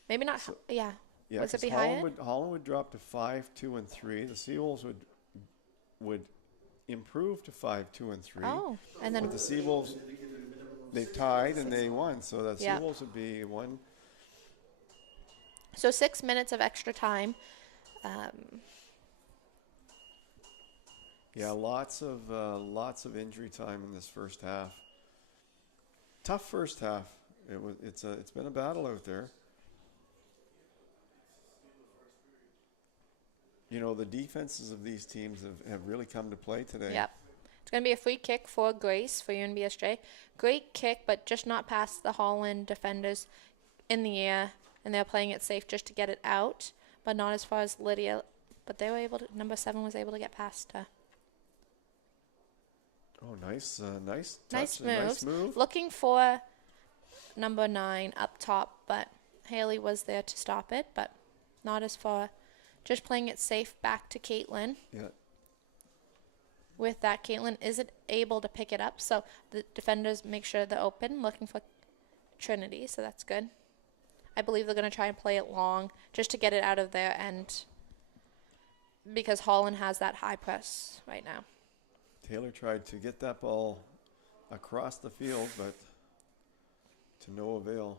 maybe not. Yeah. Yeah, Was it because behind? Holland would drop to 5, 2, and 3. The Seawolves would improve to 5, 2, and 3. Oh, and then But the Seawolves, they tied and they won. So the Yeah. Seawolves would be one. so 6 minutes of extra time. Yeah, lots of injury time in this first half. Tough first half. It's been a battle out there. You know, the defenses of these teams have really come to play today. Yep. It's going to be a free kick for Grace for UNBSJ. Great kick, but just not past the Holland defenders in the air, and they're playing it safe just to get it out, but not as far as Lydia. But they were able to. Number 7 was able to get past her. Oh, nice touch, Nice nice moves. move. Looking for number 9 up top, but Haley was there to stop it, but not as far. Just playing it safe back to Caitlin. Yeah. With that, Caitlin isn't able to pick it up, so the defenders make sure they're open, looking for Trinity, so that's good. I believe they're going to try and play it long just to get it out of their end, because Holland has that high press right now. Taylor tried to get that ball across the field, but to no avail.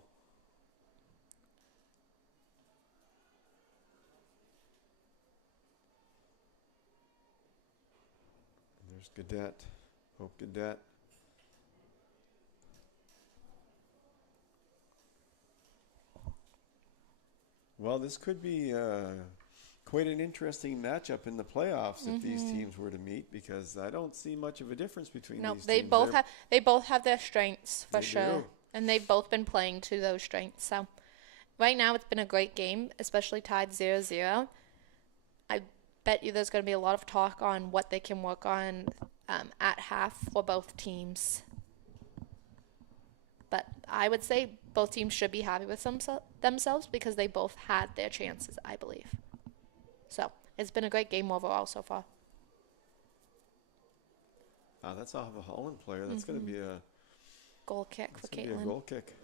There's Gadet. Hope Gadet. Well, this could be quite an interesting matchup in the playoffs if these teams were to meet, because I don't see much of a difference between these They teams. they both have their strengths for They sure, do. and they've both been playing to those strengths. So right now it's been a great game, especially tied 0-0. I bet you there's going to be a lot of talk on what they can work on at half for both teams. But I would say both teams should be happy with themselves because they both had their chances, I believe. So it's been a great game overall so far. That's off of a Holland player. That's going to be a Goal kick for Be a Caitlin. goal kick.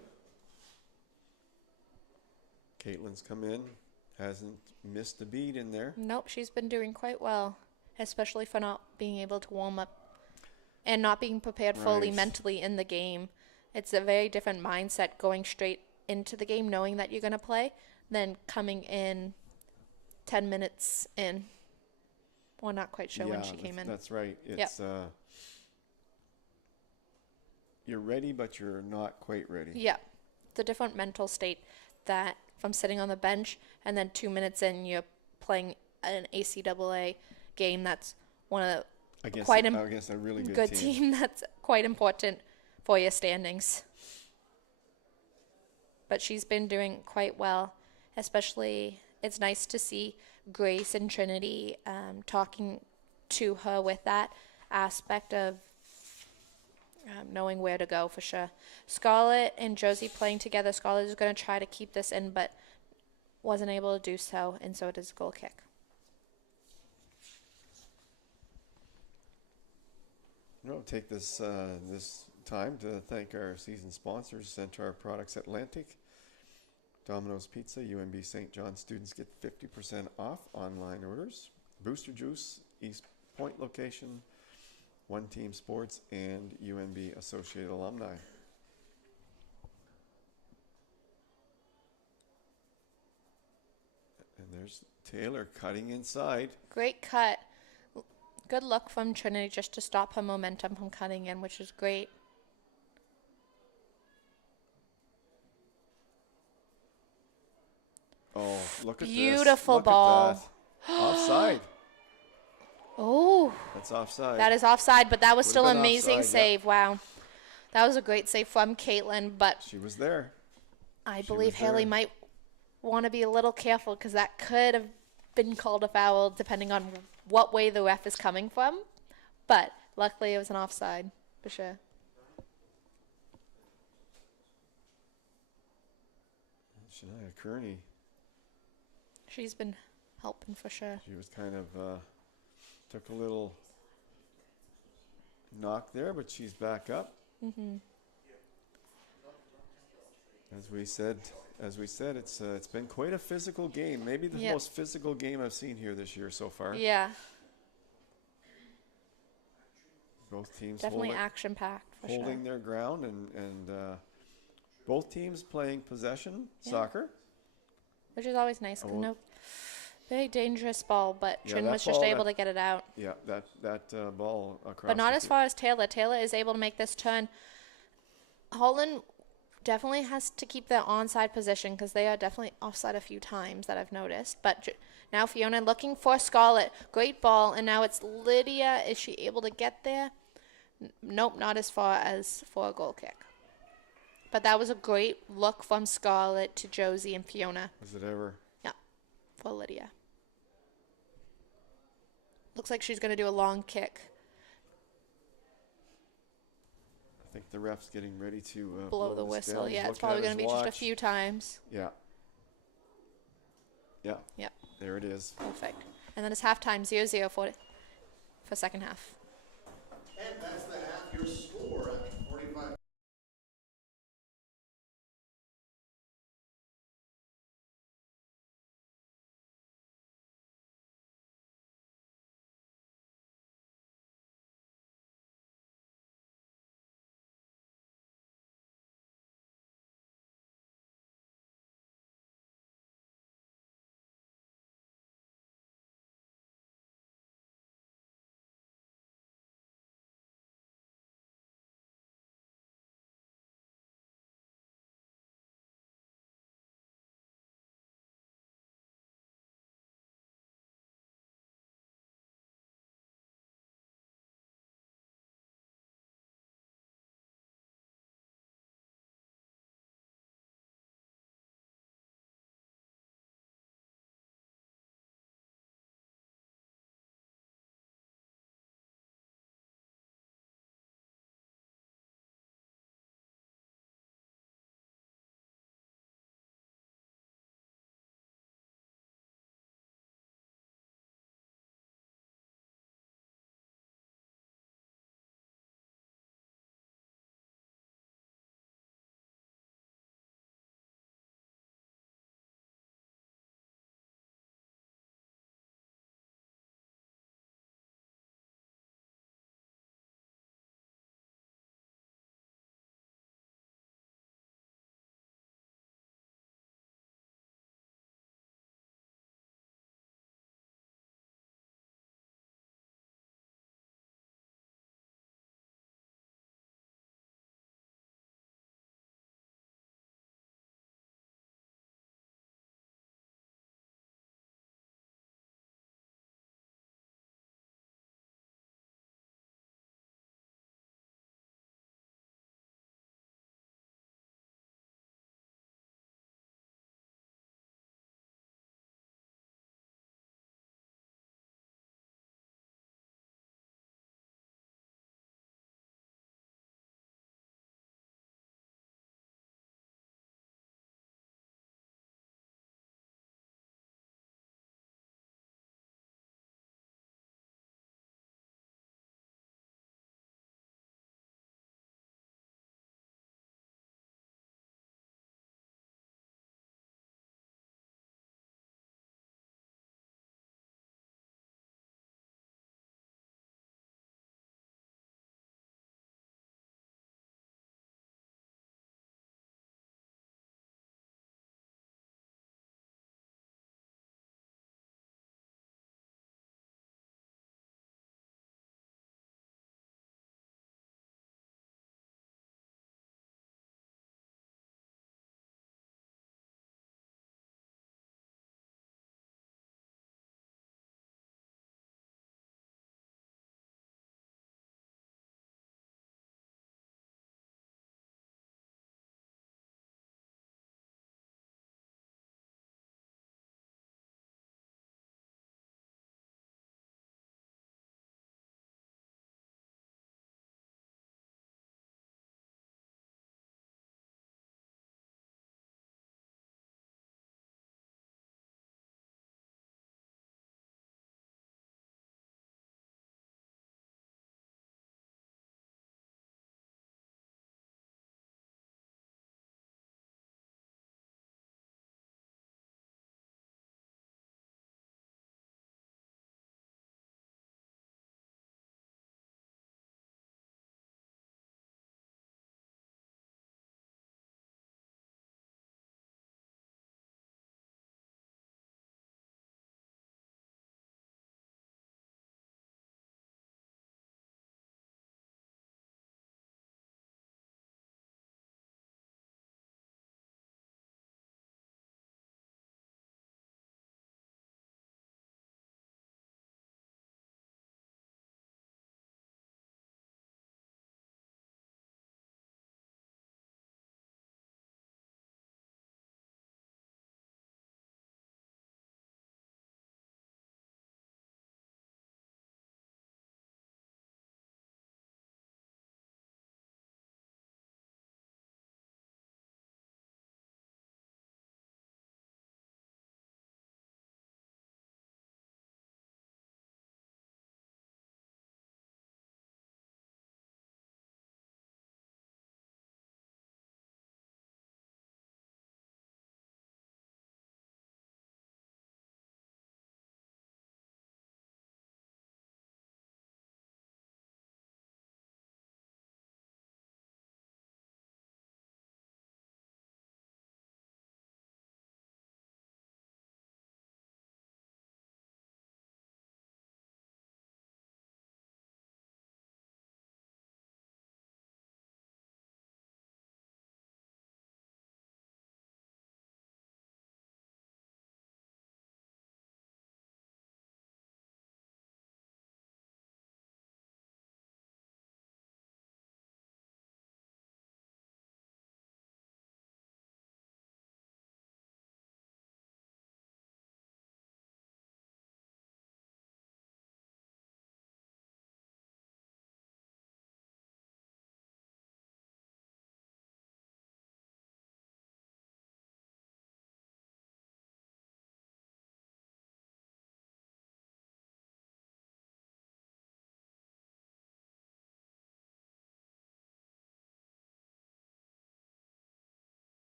Caitlin's come in, hasn't missed a beat in there. Nope, she's been doing quite well, especially for not being able to warm up and not being prepared fully Right. mentally in the game. It's a very different mindset going straight into the game, knowing that you're going to play, than coming in 10 minutes in. We're not quite sure when she came in. That's right. It's you're ready, but you're not quite ready. Yeah, it's a different mental state that from sitting on the bench and then 2 minutes in, you're playing an ACAA game that's one of the Against a really good team. that's quite important for your standings. But she's been doing quite well, especially it's nice to see Grace and Trinity talking to her with that aspect of knowing where to go for sure. Scarlett and Josie playing together. Scarlett is going to try to keep this in, but wasn't able to do so, and so it is a goal kick. We'll take this this time to thank our season sponsors, Centaur Products Atlantic, Domino's Pizza, UNB St. John students get 50% off online orders, Booster Juice, East Point location, One Team Sports, and UNB Associate Alumni. And there's Taylor cutting inside. Great cut. Good look from Trinity just to stop her momentum from cutting in, which is great. Oh, look at this. Beautiful Look ball. at that. Offside. Oh, That's offside. that is offside, but that was Would've still an been amazing offside, save. Wow. That was a great save from Caitlin, but She was there. I She believe was there. Haley might want to be a little careful because that could have been called a foul depending on what way the ref is coming from. But luckily it was an offside for sure. Shania Kearney. She's been helping for sure. She was kind of took a little knock there, but she's back up. Mm-hmm. As we said, it's been quite a physical game. Maybe the Yep. most physical game I've seen here this year so far. Yeah, Both teams definitely holding, action-packed for holding sure. their ground, and both teams playing possession Yeah. soccer. Which is always nice. 'Cause Oh. no, very dangerous ball, but Yeah, Trin that was just ball, able that- to get it out. Yeah, that ball across. But not the as field. far as Taylor. Taylor is able to make this turn. Holland definitely has to keep their onside position because they are definitely offside a few times that I've noticed. But now Fiona looking for Scarlett. Great ball. And now it's Lydia. Is she able to get there? Nope, not as far as for a goal kick. But that was a great look from Scarlett to Josie and Fiona. Was it ever? Yeah, for Lydia. Looks like she's going to do a long kick. I think the ref's getting ready to Blow the this whistle. down. He's Yeah, it's looking probably at going to his be just a watch. few times. Yeah. Yeah. Yep, There it is. perfect. And then it's halftime 0-0 for second half. And that's the half your score after 45.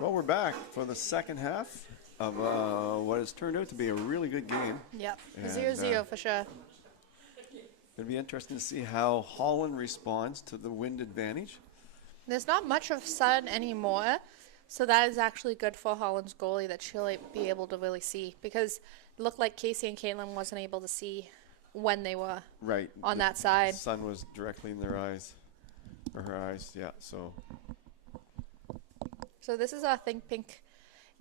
Well, we're back for the second half of what has turned out to be a really good game. Yep. And, 0-0 for sure. It'll be interesting to see how Holland responds to the wind advantage. There's not much of sun anymore, so that is actually good for Holland's goalie that she'll be able to really see, because it looked like Casey and Caitlin wasn't able to see when they were Right. on the that side. sun was directly in their eyes, or her eyes, yeah. So this is our Think Pink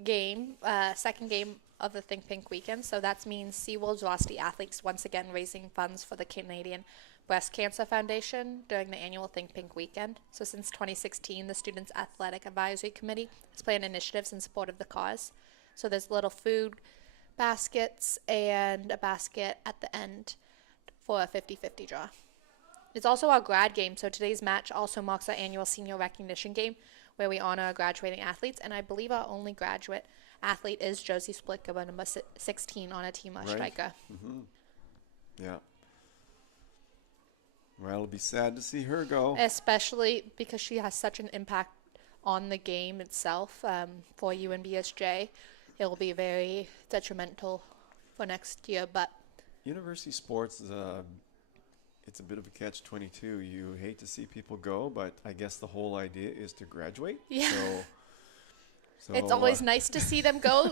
game, second game of the Think Pink weekend. So that means Seawolves Varsity athletes once again raising funds for the Canadian Breast Cancer Foundation during the annual Think Pink weekend. So since 2016, the Students Athletic Advisory Committee has planned initiatives in support of the cause. So there's little food baskets and a basket at the end for a 50-50 draw. It's also our grad game, so today's match also marks our annual senior recognition game where we honor our graduating athletes, and I believe our only graduate athlete is Josie Splitkova, number 16 on a team Right. striker. Yeah. Well, it'll be sad to see her go. Especially because she has such an impact on the game itself for UNBSJ. It'll be very detrimental for next year, but University sports is it's a bit of a catch-22. You hate to see people go, but I guess the whole idea is to graduate. Yeah. So it's always nice to see them go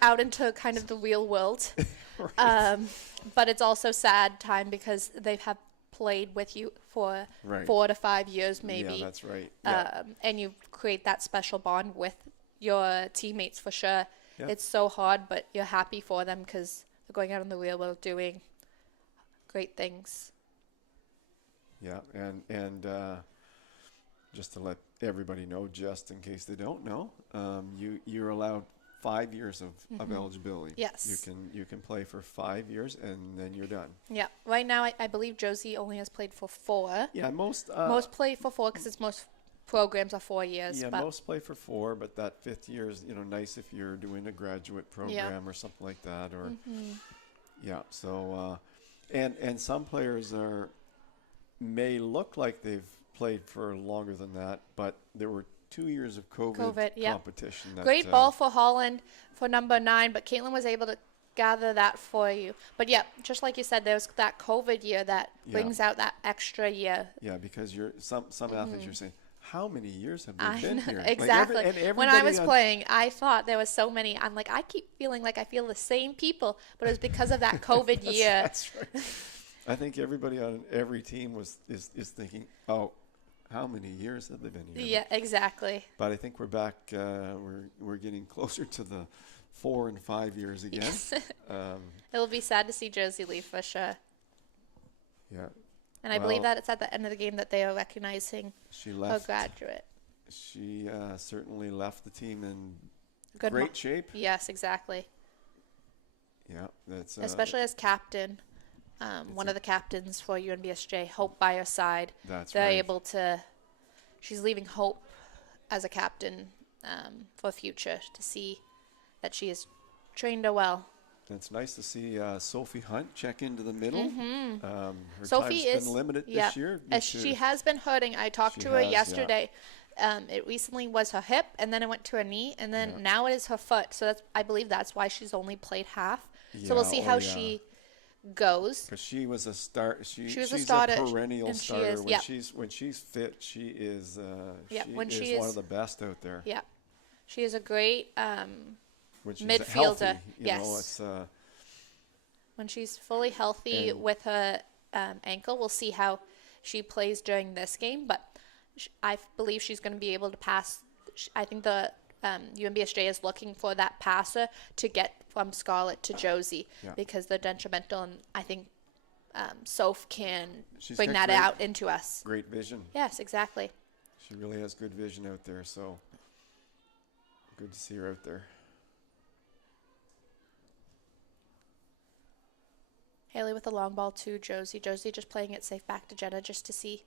out into kind of the real world. Right. But it's also sad time because they have played with you for Right. 4 to 5 years maybe. Yeah, that's right. Yeah. And you create that special bond with your teammates for sure. Yeah. It's so hard, but you're happy for them because they're going out in the real world doing great things. Yeah, and just to let everybody know, just in case they don't know, you're allowed 5 years of eligibility. Yes. You can play for 5 years and then you're done. Yeah. Right now, I believe Josie only has played for 4. Yeah, most Most play for 4 because most programs are 4 years. yeah, but most play for 4, but that 5th year is nice if you're doing a graduate program or something like that, or yeah. So and some players may look like they've played for longer than that, but there were 2 years of COVID yeah. competition. That, Great ball for Holland for number 9, but Caitlin was able to gather that for you. But yeah, just like you said, there's that COVID year that brings out that extra year. Yeah, because some athletes you're saying, how many years have they I been know, here? exactly. Like when I was playing, I thought there was so many. I'm like, I keep feeling like I feel the same people, but it was because of that COVID year. That's right. I think everybody on every team is thinking, oh, how many years have they been here? Yeah, exactly. But I think we're back. We're getting closer to the 4 and 5 years again. It'll be sad to see Josie leave for sure. Yeah. And I believe that it's at the end of the game that they are recognizing She a left. graduate. She certainly left the team in Good great shape. Yes, exactly. Yeah, that's Especially as captain. One of the captains for UNBSJ, Hope by her side. That's They're right. able to. She's leaving Hope as a captain for future to see that she has trained her well. It's nice to see Sophie Hunt check into the middle. Her Sophie time's is been limited yeah, this year. she has been hurting. I talked She to her has, yeah. yesterday. It recently was her hip, and then it went to her knee, and then now it is her foot. So I believe that's why she's only played half. So we'll see how she goes. Because she was a start. She's a starter, a perennial and she starter. is, When she's fit, she is. when she she is one is- of the best out there. Yeah, she is a great When she's midfielder, healthy, yes. It's when she's fully healthy And- with her ankle. We'll see how she plays during this game, but I believe she's going to be able to pass. I think the UNBSJ is looking for that passer to get from Scarlett to Josie because they're detrimental, and I think Soph can She's bring got that out into us. great vision. Yes, exactly. She really has good vision out there. So good to see her out there. Haley with the long ball to Josie. Josie just playing it safe back to Jenna just to see.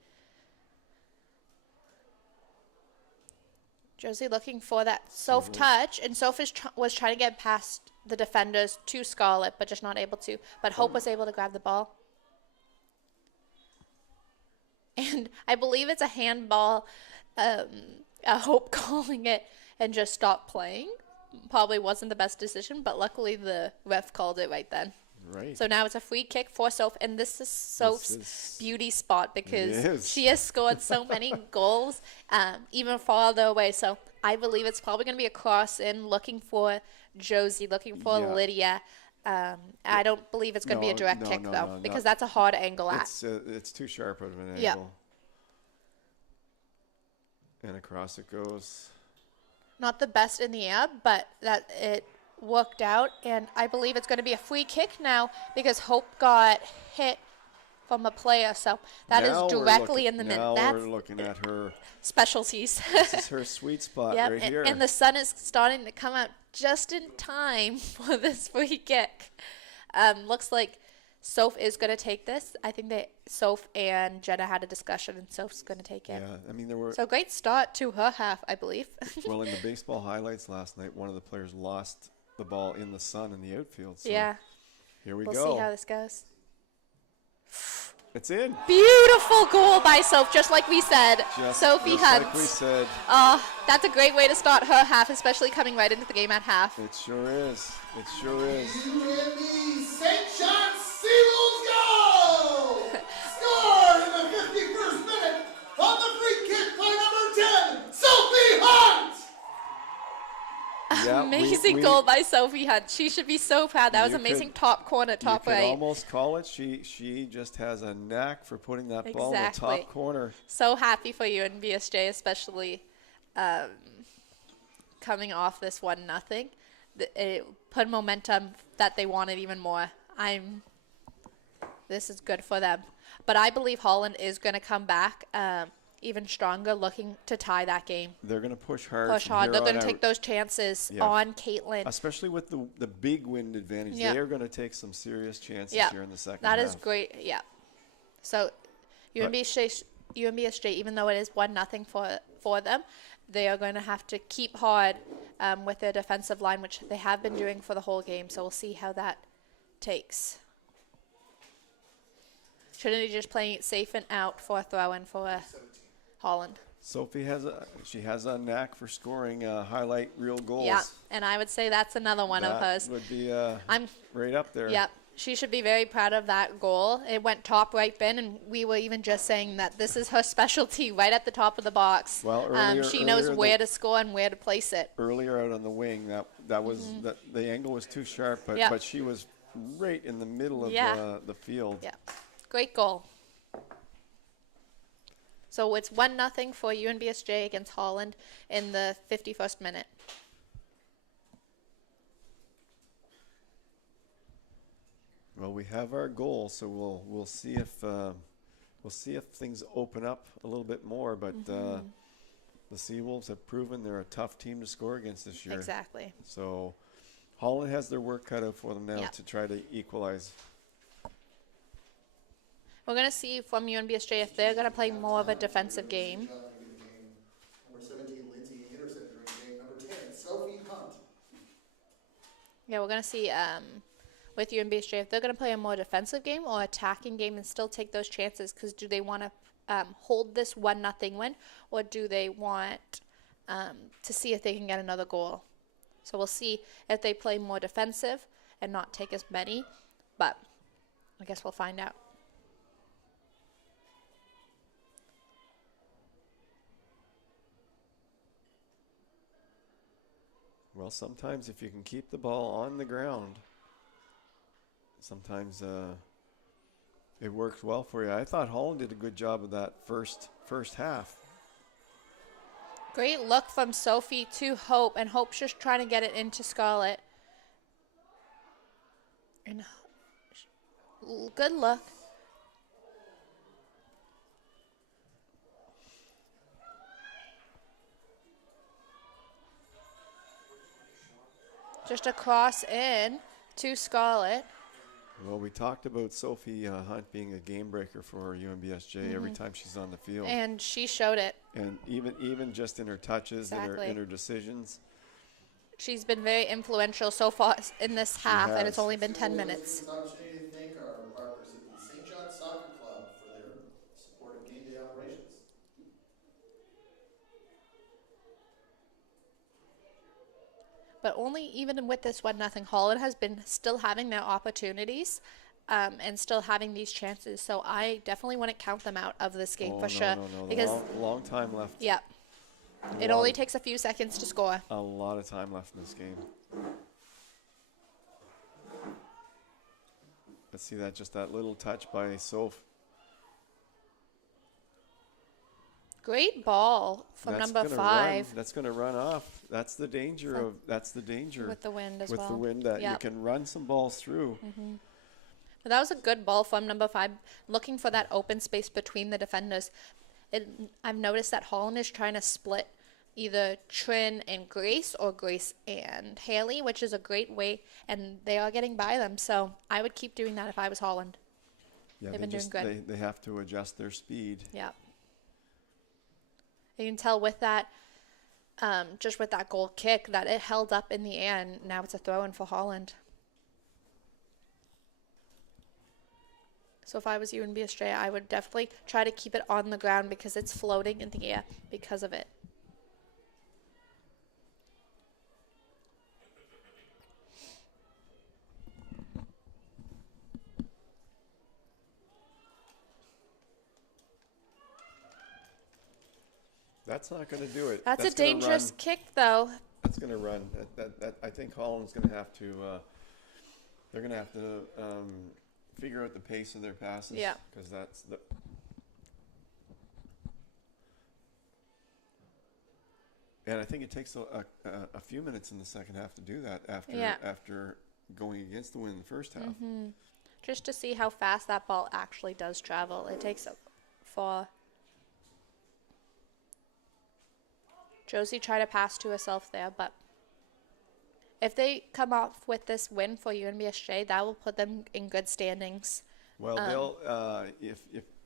Josie looking for that Soph touch, and Soph was trying to get past the defenders to Scarlett, but just not able to. But Hope was able to grab the ball. And I believe it's a handball, Hope calling it, and just stop playing. Probably wasn't the best decision, but luckily the ref called it right then. Right. So now it's a free kick for Soph, and this is Soph's beauty spot because is. she has scored so many goals, even farther away. So I believe it's probably going to be a cross in, looking for Josie, looking for Yeah. Lydia. I don't believe it's going to be a direct kick, though, because that's a hard angle at. It's too sharp of an Yeah. angle. And across it goes. Not the best in the air, but that it worked out, and I believe it's going to be a free kick now because Hope got hit from a player, so that is directly in the middle. Now That's we're looking at her. specialties. This is her sweet spot Yep, right here. and the sun is starting to come out just in time for this free kick. Looks like Soph is going to take this. I think that Soph and Jenna had a discussion, and Soph's going to take it. Yeah, I mean there were. So great start to her half, I believe. Well, in the baseball highlights last night, one of the players lost the ball in the sun in the outfield. So Yeah, here we we'll go. see how this goes. It's in. Beautiful goal by Soph, just like we said. Sophie Hunt. Like we said. That's a great way to start her half, especially coming right into the game at half. It sure is. It sure is. UNB St. John Seawolves go! Score in the 51st minute on the free kick by number 10, Sophie Hunt! Yeah, Amazing goal by Sophie Hunt. She should be so proud. That was amazing top corner, top you right. could almost call it. She just has a knack for putting that ball in the top corner. So happy for you and BSJ, especially coming off this 1-0. It put momentum that they wanted even more. This is good for them. But I believe Holland is going to come back even stronger, looking to tie that game. They're going to push hard. They're going to take those chances on Caitlin. Especially with the big wind advantage. Yeah. They are going to take some serious chances here in the second That half. is great. Yeah. So UNBSJ, even though it is 1-0 for them, they are going to have to keep hard with their defensive line, which they have been doing for the whole game. So we'll see how that takes. Trinity just playing it safe and out for a throw-in for Holland. Sophie has a knack for scoring highlight reel goals. Yeah, and I would say that's another one of hers. That would be right up there. Yeah, she should be very proud of that goal. It went top right bin, and we were even just saying that this is her specialty, right at the top of the box. Well, she knows where to score and where to place it. Earlier out on the wing, that was the angle was too sharp, but she was right in the middle of the field. Yeah, great goal. So it's 1-0 for UNBSJ against Holland in the 51st minute. Well, we have our goal, so we'll see if things open up a little bit more. But the Seawolves have proven they're a tough team to score against this year. Exactly. So Holland has their work cut out for them now to try to equalize. We're going to see from UNBSJ if they're going to play more of a defensive game. Number 17, Lindsay Anderson during the game. Number 10, Sophie Hunt. Yeah, we're going to see with UNBSJ if they're going to play a more defensive game or attacking game and still take those chances, because do they want to hold this 1-0 win, or do they want to see if they can get another goal? So we'll see if they play more defensive and not take as many, but I guess we'll find out. Well, sometimes if you can keep the ball on the ground, sometimes it works well for you. I thought Holland did a good job of that first half. Great look from Sophie to Hope, and Hope's just trying to get it into Scarlett. And good look. Just a cross in to Scarlett. Well, we talked about Sophie Hunt being a game breaker for UNBSJ every time she's on the field. And she showed it. And even just in her touches, Exactly. in her decisions. She's been very influential so far in this half, and it's only been 10 minutes. This opportunity to thank our partners at the St. John Soccer Club for their support of game day operations. But only even with this 1-0, Holland has been still having their opportunities and still having these chances. So I definitely wouldn't count them out of this game for sure. No. Because Long time left. yeah, it only takes a few seconds to score. A lot of time left in this game. Let's see that little touch by Soph. Great ball from number 5. That's going to run off. That's the danger With the wind as with well. the wind that you can run some balls through. But that was a good ball from number 5, looking for that open space between the defenders. I've noticed that Holland is trying to split either Trin and Grace or Grace and Haley, which is a great way, and they are getting by them. So I would keep doing that if I was Holland. Yeah, They've been doing good. They have to adjust their speed. Yeah. You can tell with that, just with that goal kick, that it held up in the air, and now it's a throw-in for Holland. So if I was UNBSJ, I would definitely try to keep it on the ground because it's floating in the air because of it. That's not going to do it. That's a dangerous kick, though. That's going to run. I think Holland's going to have to. They're going to have to figure out the pace of their passes. Yeah. Because that's the. And I think it takes a few minutes in the second half to do that after going against the wind in the first half. Just to see how fast that ball actually does travel. It takes for. Josie tried to pass to herself there, but if they come off with this win for UNBSJ, that will put them in good standings. Well, they'll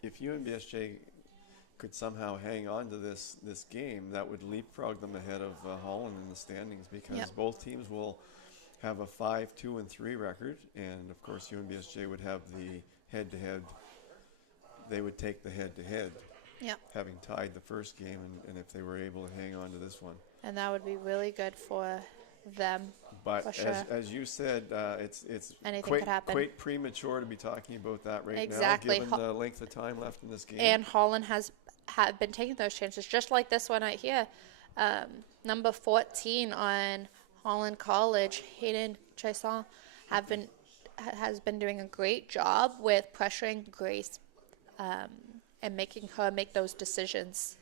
if UNBSJ could somehow hang on to this game, that would leapfrog them ahead of Holland in the standings because both teams will have a 5-2-3 record, and of course UNBSJ would have the head-to-head. They would take the head-to-head. Yep. Having tied the first game, and if they were able to hang on to this one. And that would be really good for them. But for sure. as you said, it's quite premature to be talking about that right now, given the length of time left in this game. And Holland have been taking those chances, just like this one right here. Number 14 on Holland College, Hayden Chasson, has been doing a great job with pressuring Grace and making her make those decisions.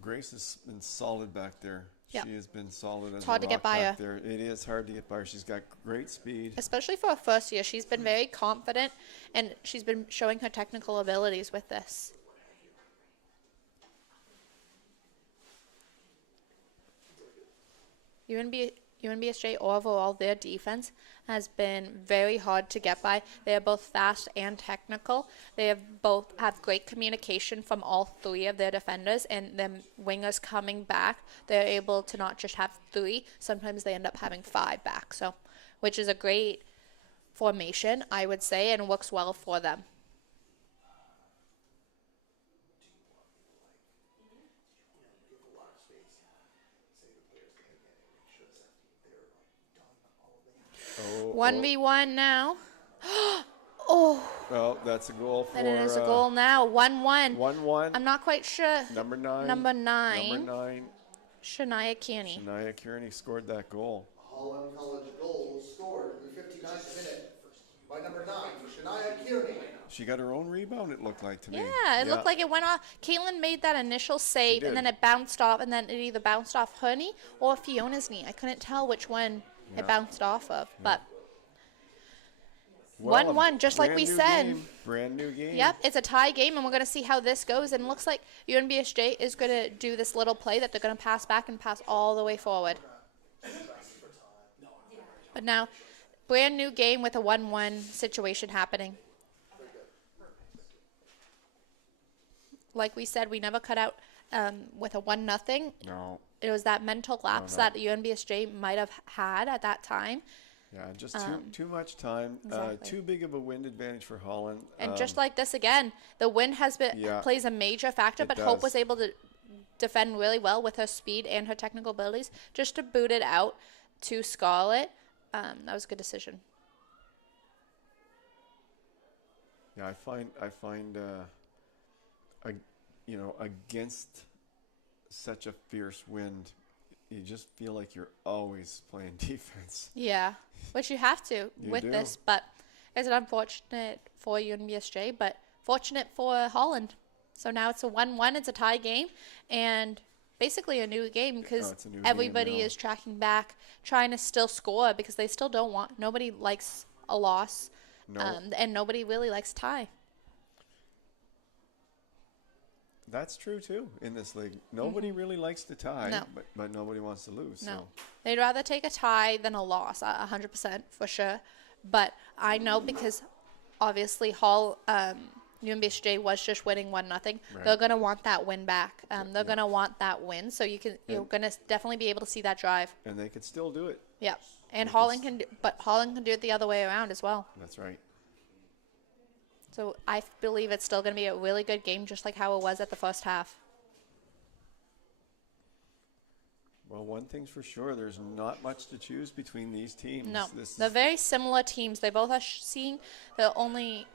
Grace has been solid back there. Yep. She has been solid as it's hard to get by her. There. It is hard to get by her. She's got great speed. Especially for her first year. She's been very confident, and she's been showing her technical abilities with this. UNBSJ overall, their defense has been very hard to get by. They are both fast and technical. They have both have great communication from all 3 of their defenders, and them wingers coming back, they're able to not just have 3. Sometimes they end up having 5 back. So, which is a great formation, I would say, and works well for them. Oh, 1v1 now. Well, that's a goal for. And it is a goal now. 1-1. 1-1. I'm not quite sure. Number 9. Number 9. Number 9. Shania Kearney. Shania Kearney scored that goal. Holland College goal scored in the 59th minute by number 9, Shania Kearney. She got her own rebound, it looked like to me. Yeah, it looked like it went off. Caitlin made that initial save, and then it bounced off, and then it either bounced off her knee or Fiona's knee. I couldn't tell which one it bounced off of, but 1-1, just like we said. Brand new game. Yep, it's a tie game, and we're going to see how this goes. And it looks like UNBSJ is going to do this little play that they're going to pass back and pass all the way forward. But now, brand new game with a 1-1 situation happening. Like we said, we never cut out with a 1-0. No. It was that mental lapse that UNBSJ might have had at that time. Yeah, just too much time. Exactly. Too big of a wind advantage for Holland. And just like this again, the wind plays a major factor, but Hope was able to defend really well with her speed and her technical abilities. Just to boot it out to Scarlett, that was a good decision. Yeah, I find against such a fierce wind, you just feel like you're always playing defense. Yeah, which you have to with do. this, but it's unfortunate for UNBSJ, but fortunate for Holland. So now it's a 1-1, it's a tie game, and basically a new game because it's a new game everybody now. is tracking back, trying to still score because they still don't want, nobody likes a loss, No. and nobody really likes tie. That's true too in this league. Nobody really likes to tie, No. but nobody wants to lose. No, So they'd rather take a tie than a loss, 100% for sure. But I know because obviously UNBSJ was just winning 1-0. Right. They're gonna want that win back. They're gonna want that win, so you're gonna definitely be able to see that drive. and they could still do it. Yeah, and Because- Holland can do it the other way around as well. That's right. So I believe it's still gonna be a really good game, just like how it was at the first half. Well, one thing's for sure, there's not much to choose between these teams. No, This they're is, very similar teams. They both are seeing they're only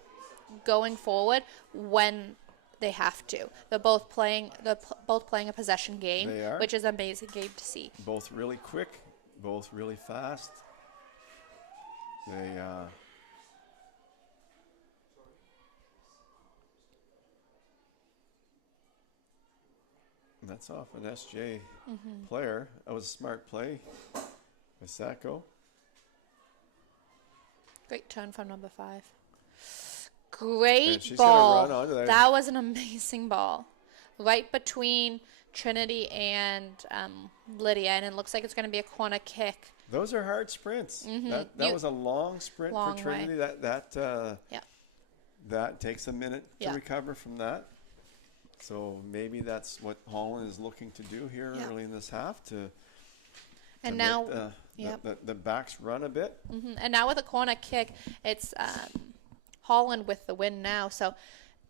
going forward when they have to. They're both playing. Both playing a possession game, They are. which is an amazing game to see. both really quick, both really fast. They and that's off an SJ player. That was a smart play by Sacco. Great turn from number 5. And Great she's ball. gonna run onto there. That was an amazing ball, right between Trinity and Lydia, and it looks like it's going to be a corner kick. Those are hard sprints. That You- was a long sprint Long for Trinity. way. Yeah. That takes a minute to Yeah. recover from that. So maybe that's what Holland is looking to do here Yeah. early in this half to And make now, the backs run a bit. and now with a corner kick, it's Holland with the win now. So,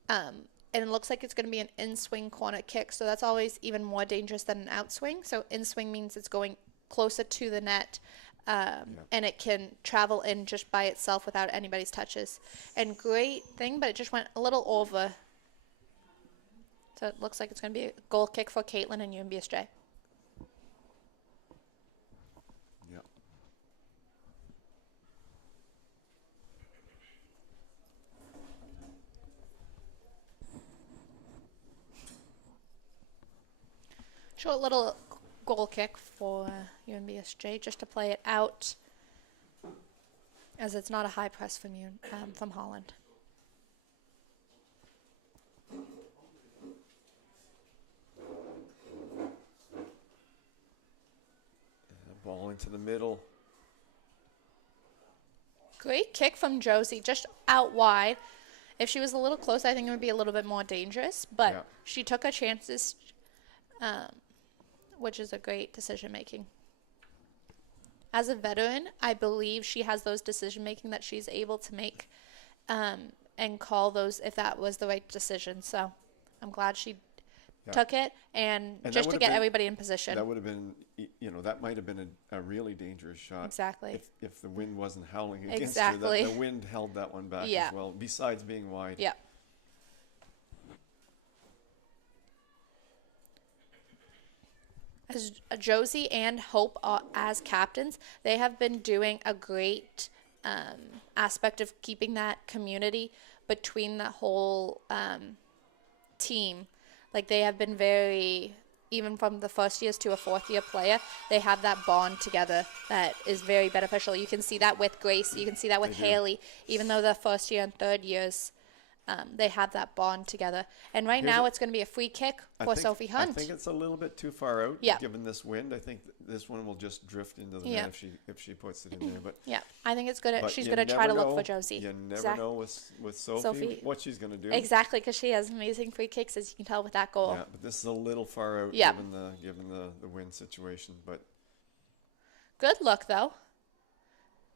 and it looks like it's going to be an in-swing corner kick. So that's always even more dangerous than an outswing. So in-swing means it's going closer to the net, and it can travel in just by itself without anybody's touches. And great thing, but it just went a little over. So it looks like it's going to be a goal kick for Caitlin and UNBSJ. Yeah. Short little goal kick for UNBSJ just to play it out, as it's not a high press from Holland. Ball into the middle. Great kick from Josie, just out wide. If she was a little close, I think it would be a little bit more dangerous, but Yeah. she took her chances, which is a great decision making. As a veteran, I believe she has those decision making that she's able to make and call those if that was the right decision. So I'm glad she Yeah. took it and that just to would've get been- everybody in position. That would have been, that might have been a really dangerous shot. Exactly. If the wind wasn't howling against Exactly. her. The wind held that one back Yeah. as well, besides being wide. Yeah. As Josie and Hope as captains, they have been doing a great aspect of keeping that community between the whole team. Like they have been very, even from the first years to a fourth year player, they have that bond together that is very beneficial. You can see that with Grace, you can see that with Haley, even though the first year and third years, they have that bond together. And right Here's now a- it's going to be a free kick I for think- Sophie Hunt. I think it's a little bit too far out, Yeah. given this wind. I think this one will just drift into the Yeah. net if she puts it in there. But Yeah, I think it's good. but She's you going to try to never look for know- Josie. You never Exact- know with Sophie, Sophie. what she's going to do. Exactly, because she has amazing free kicks, as you can tell with that goal. Yeah, but this is a little far out Yeah. given the wind situation. But Good look, though.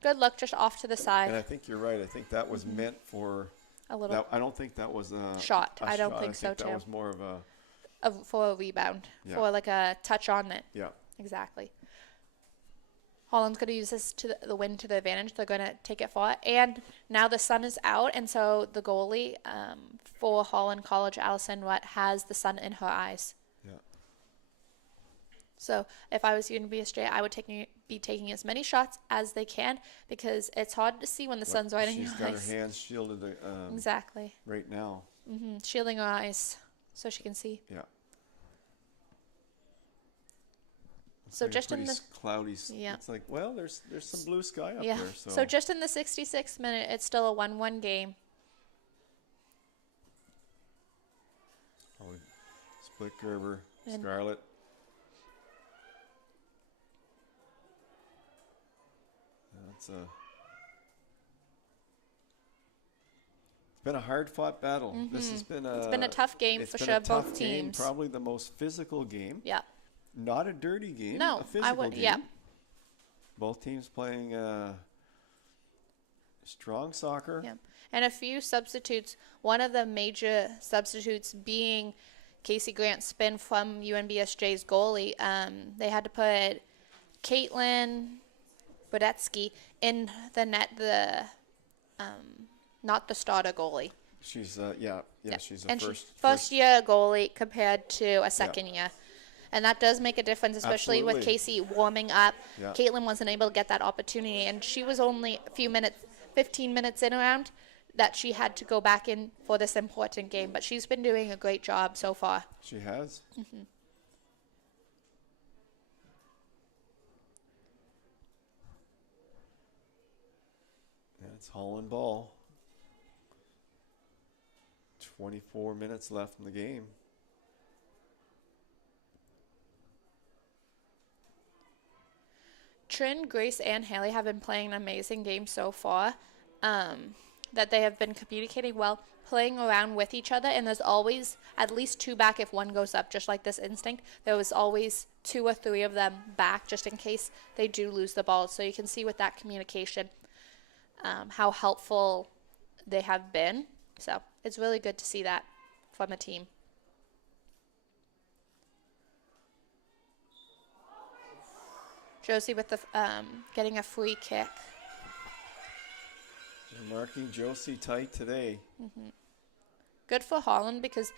Good look, just off to the and side I think you're right. I think that was meant for. a little. I don't think that was a Shot. a I don't shot. think so, that too. was more of for a rebound, Yeah. for like a touch on it. Yeah. Exactly. Holland's going to use this to the win to the advantage. They're going to take it far. And now the sun is out, and so the goalie for Holland College, Allison Rutt, has the sun in her eyes. Yeah. So if I was UNBSJ, I would be taking as many shots as they can, because it's hard to see when the sun's right in your eyes. She's got her hands shielded Exactly. right now. Shielding her eyes so she can see. Yeah. So It's just in pretty the cloudy. Yeah. It's like, well, there's some blue sky up yeah. there. So just in the 66th minute, it's still a 1-1 game. Oh, split Gerber, And- Scarlett. It's been a hard-fought battle. This has been It's been a tough game it's for been sure, a tough both game, teams. probably the most physical game. Yeah. Not a dirty game. No, a physical I would. game. Yeah. Both teams playing strong soccer. Yeah. And a few substitutes. One of the major substitutes being Casey Grant Spin from UNBSJ's goalie. They had to put Caitlin Bodetsky in the net, not the starter goalie. She's she's a And first first year goalie compared to a second year. And that does make a difference, especially with Absolutely. Casey warming up. Yeah. Caitlin wasn't able to get that opportunity, and she was only a few minutes, 15 minutes in around, that she had to go back in for this important game. But she's been doing a great job so far. She has. Yeah, it's Holland ball. 24 minutes left in the game. Trin, Grace, and Haley have been playing an amazing game so far. That they have been communicating well, playing around with each other, and there's always at least two back if one goes up, just like this instinct. There was always 2 or 3 of them back just in case they do lose the ball. So you can see with that communication how helpful they have been. So it's really good to see that from a team. Josie with the getting a free kick. They're marking Josie tight today. Good for Holland, because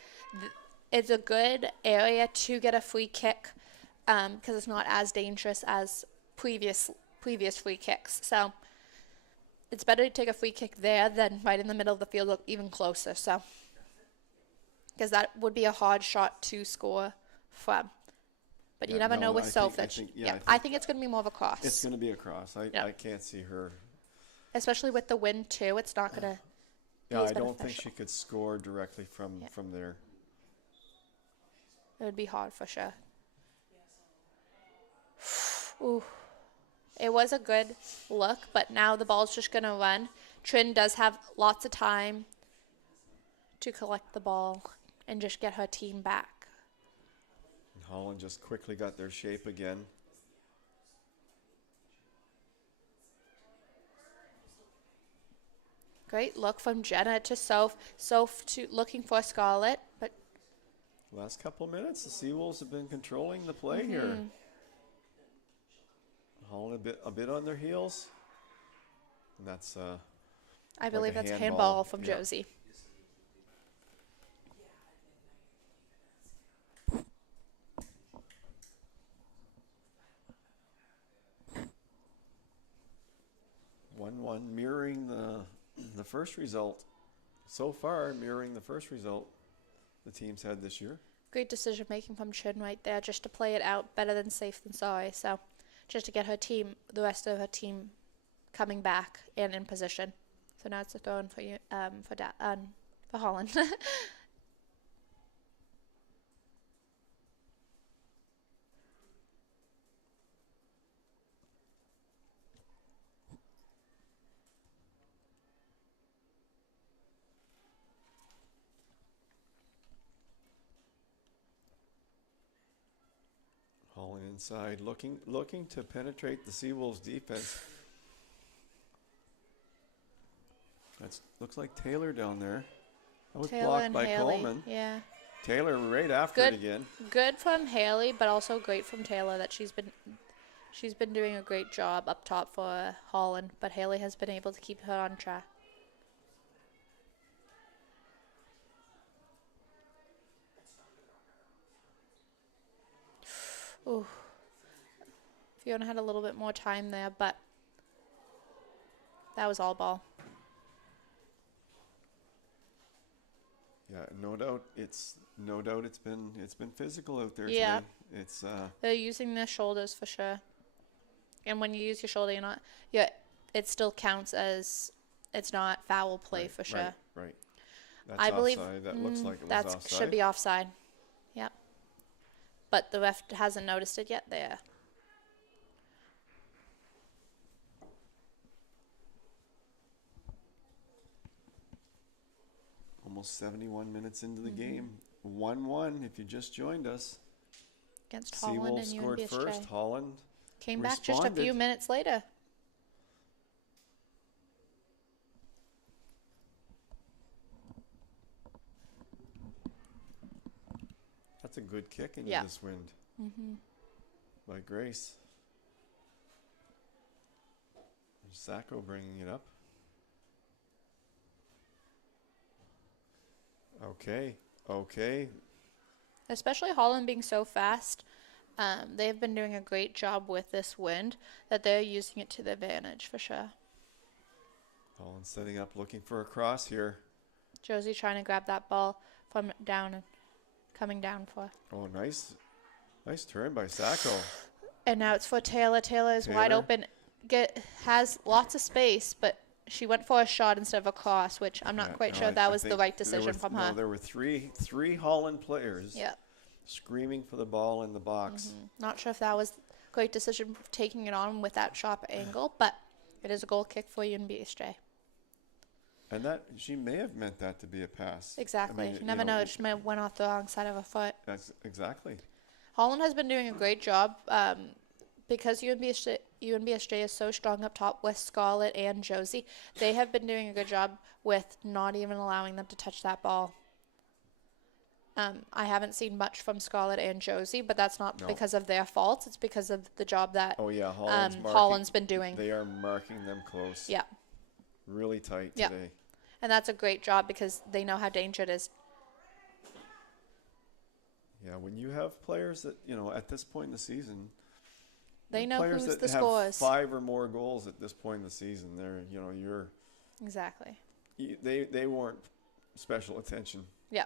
it's a good area to get a free kick, because it's not as dangerous as previous free kicks. So it's better to take a free kick there than right in the middle of the field or even closer. So because that would be a hard shot to score from. But you Yeah, never no, know with I Soph. think- I think it's going to be more of a cross. It's going to be a cross. Yeah. I can't see her. Especially with the wind too. It's not going to be Yeah, as I don't think beneficial. she could score directly from there. It would be hard for sure. Ooh. It was a good look, but now the ball's just going to run. Trin does have lots of time to collect the ball and just get her team back. And Holland just quickly got their shape again. Great look from Jenna to Soph. Soph to looking for Scarlett, but Last couple of minutes, the Seawolves have been controlling the play here. Holland a bit on their heels. And that's I believe a that's a handball. handball from Yeah. Josie. one mirroring the first result. So far, mirroring the first result the teams had this year. Great decision making from Trin right there, just to play it out. Better than safe than sorry. So just to get her team, the rest of her team, coming back and in position. So now it's a throw in for you, for Holland. Holland inside, looking to penetrate the Seawolves defense. That looks like Taylor down there. That was Taylor blocked and by Haley. Coleman. Yeah. Taylor right after it again. Good from Haley, but also great from Taylor that she's been doing a great job up top for Holland, but Haley has been able to keep her on track. Ooh. Fiona had a little bit more time there, but that was all ball. Yeah, no doubt it's been physical out there Yeah. today. It's They're using their shoulders for sure. And when you use your shoulder, it still counts as it's not foul play for sure. Right. That's I believe offside. That looks like it was that offside. should be offside. Yep. But the ref hasn't noticed it yet there. Almost 71 minutes into the game. 1-1 if you just joined us. Against Holland and Seawolves scored UNBSJ. first. Holland Came back just a few responded. minutes later. That's a good kick into Yeah. this wind by Grace. Sacco bringing it up. Okay. Especially Holland being so fast. They've been doing a great job with this wind that they're using it to their advantage for sure. Holland setting up, looking for a cross here. Josie trying to grab that ball from down and coming down for. Oh, nice turn by Sacco. And now it's for Taylor. Taylor is wide Taylor. open. Has lots of space, but she went for a shot instead of a cross, which I'm not quite sure if that was the right decision from her. No, there were three Holland players Yeah. screaming for the ball in the box. Not sure if that was a great decision taking it on with that sharp angle, but it is a goal kick for UNBSJ. And that she may have meant that to be a pass. Exactly. I mean, You never know. It just may have went off the wrong side of her foot. That's exactly. Holland has been doing a great job because UNBSJ is so strong up top with Scarlett and Josie. They have been doing a good job with not even allowing them to touch that ball. I haven't seen much from Scarlett and Josie, but that's not because of their faults. It's because of the job that Holland's been doing. They are marking them close. Yeah. Really tight Yeah. today. And that's a great job because they know how dangerous it is. Yeah, when you have players that, at this point in the season, They know players who's that the have scores. 5 or more goals at this point in the season, Exactly. they weren't special attention. Yeah.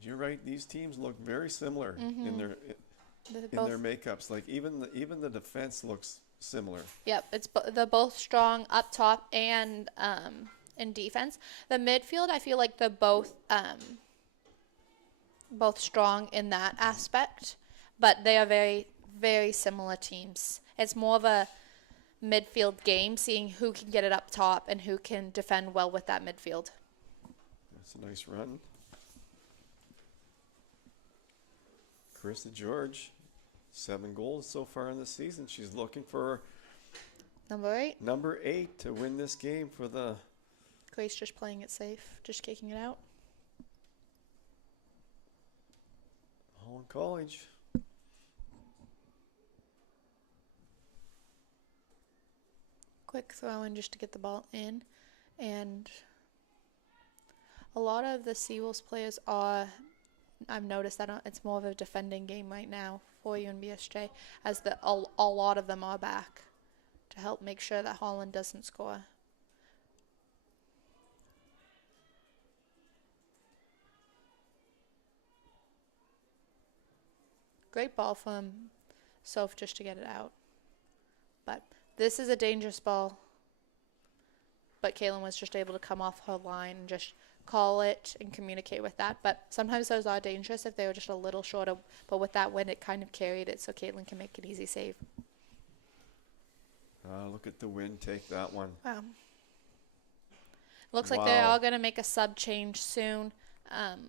You're right. These teams look very similar in their makeups. Like even the defense looks similar. Yep, they're both strong up top and in defense. The midfield, I feel like they're both strong in that aspect, but they are very, very similar teams. It's more of a midfield game, seeing who can get it up top and who can defend well with that midfield. That's a nice run. Carissa George, 7 goals so far in the season. She's looking for number 8 to win this game for the... Grace just playing it safe, just kicking it out. Holland College. Quick throw in just to get the ball in. And a lot of the Seawolves players are... I've noticed that it's more of a defending game right now for UNBSJ, as a lot of them are back to help make sure that Holland doesn't score. Great ball from Soph just to get it out. But this is a dangerous ball. But Kaylin was just able to come off her line and just call it and communicate with that. But sometimes those are dangerous if they were just a little shorter. But with that wind, it kind of carried it so Caitlin can make an easy save. Look at the wind take that one. Wow. Looks like they are going to make a sub change soon.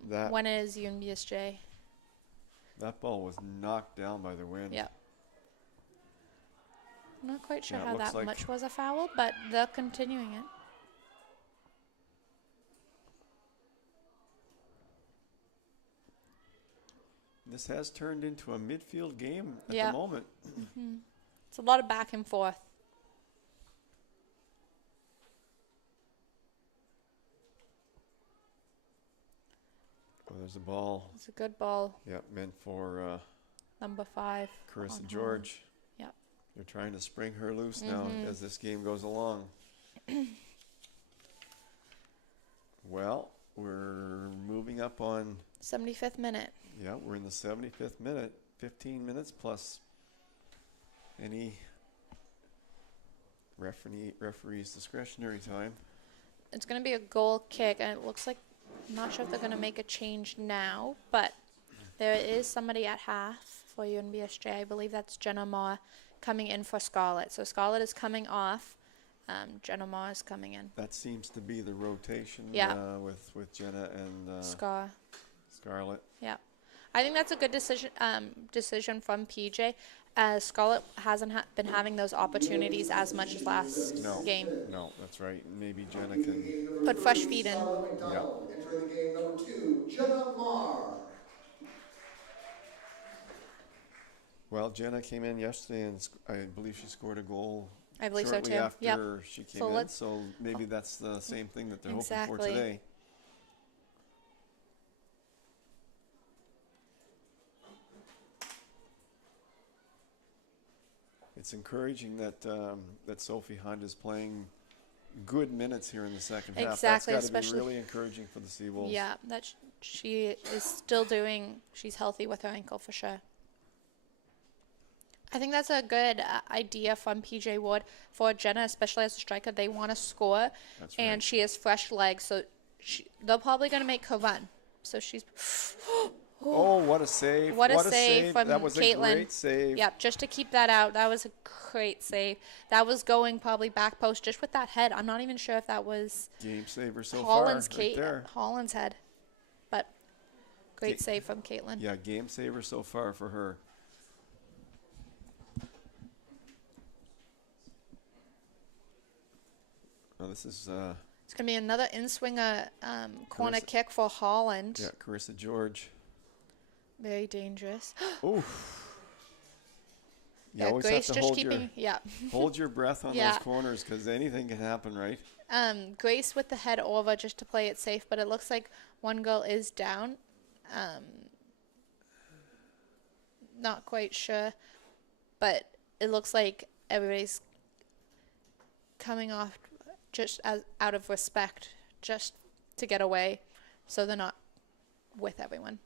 When is UNBSJ? That ball was knocked down by the wind. Yep. I'm not quite sure Yeah, it how looks that like- much was a foul, but they're continuing it. This has turned into a midfield game at Yeah. the moment. It's a lot of back and forth. Oh, there's a ball. It's a good ball, Yep, meant for number 5. Carissa on George. Yep. They're trying to spring her loose now as this game goes along. Well, we're moving up on, 75th minute. yeah, we're in the 75th minute. 15 minutes plus any referee's discretionary time. It's going to be a goal kick, and it looks like, I'm not sure if they're going to make a change now, but there is somebody at half for UNBSJ. I believe that's Jenna Ma coming in for Scarlett. So Scarlett is coming off. Jenna Ma is coming in. That seems to be the rotation Yeah. with Jenna and Scarlett. Yeah. I think that's a good decision from PJ. Scarlett hasn't been having those opportunities as much as last game. No, that's right. Maybe Jenna can. Put fresh feet in. Scarlett McDonald entering the game, number 2, Jenna Marr. Well, Jenna came in yesterday and I believe she scored a goal. I believe so shortly too. after Yep. she came So in, so maybe that's the same thing that they're hoping for Exactly. today. It's encouraging that that Sophie Hunt is playing good minutes here in the second half. Exactly, That's got to be especially- really encouraging for the Seawolves. Yeah, that she is still doing. She's healthy with her ankle for sure. I think that's a good idea from PJ Ward for Jenna, especially as a striker. They want to score, That's and right. she has fresh legs, so they're probably going to make her run. So she's. Oh, what a save! What a save from That was Caitlin. a great save. Yep, just to keep that out. That was a great save. That was going probably back post just with that head. I'm not even sure if that was Game saver so Holland's far, right there. Holland's head, but great Ga- save from Caitlin. Yeah, game saver so far for her. Now this is It's gonna be another in-swinger corner Carissa- kick for Holland. yeah, Carissa George. Very dangerous. Oof. You Yeah, always Grace have to just keeping. Yeah. hold your breath on Yeah. those corners because anything can happen, right? Grace with the head over just to play it safe, but it looks like one girl is down. Not quite sure, but it looks like everybody's coming off just as out of respect, just to get away, so they're not with everyone.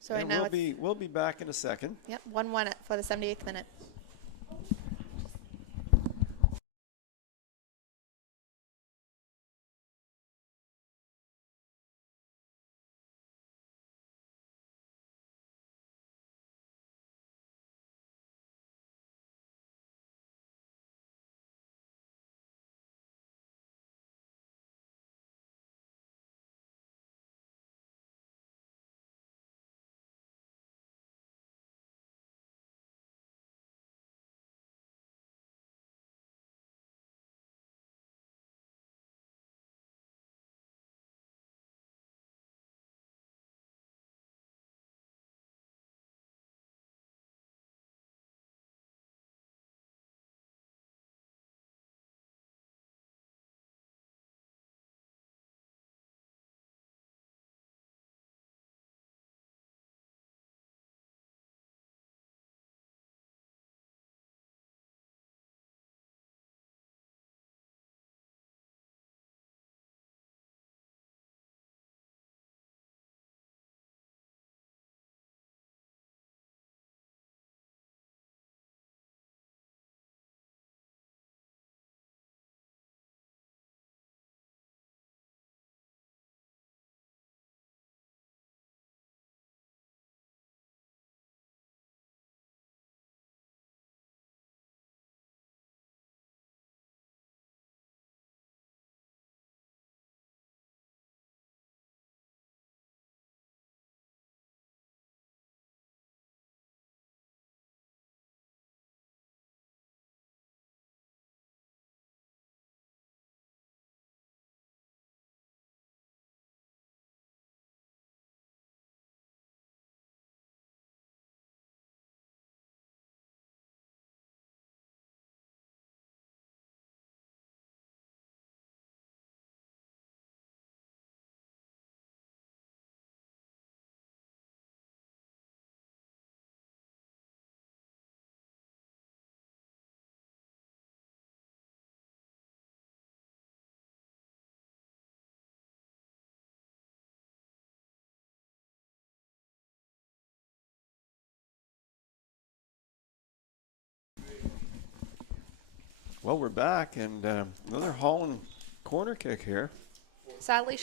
So right And now, we'll be back in a second. yep, 1-1 for the 78th minute. Well, we're back, and another Holland corner kick here. Sadly,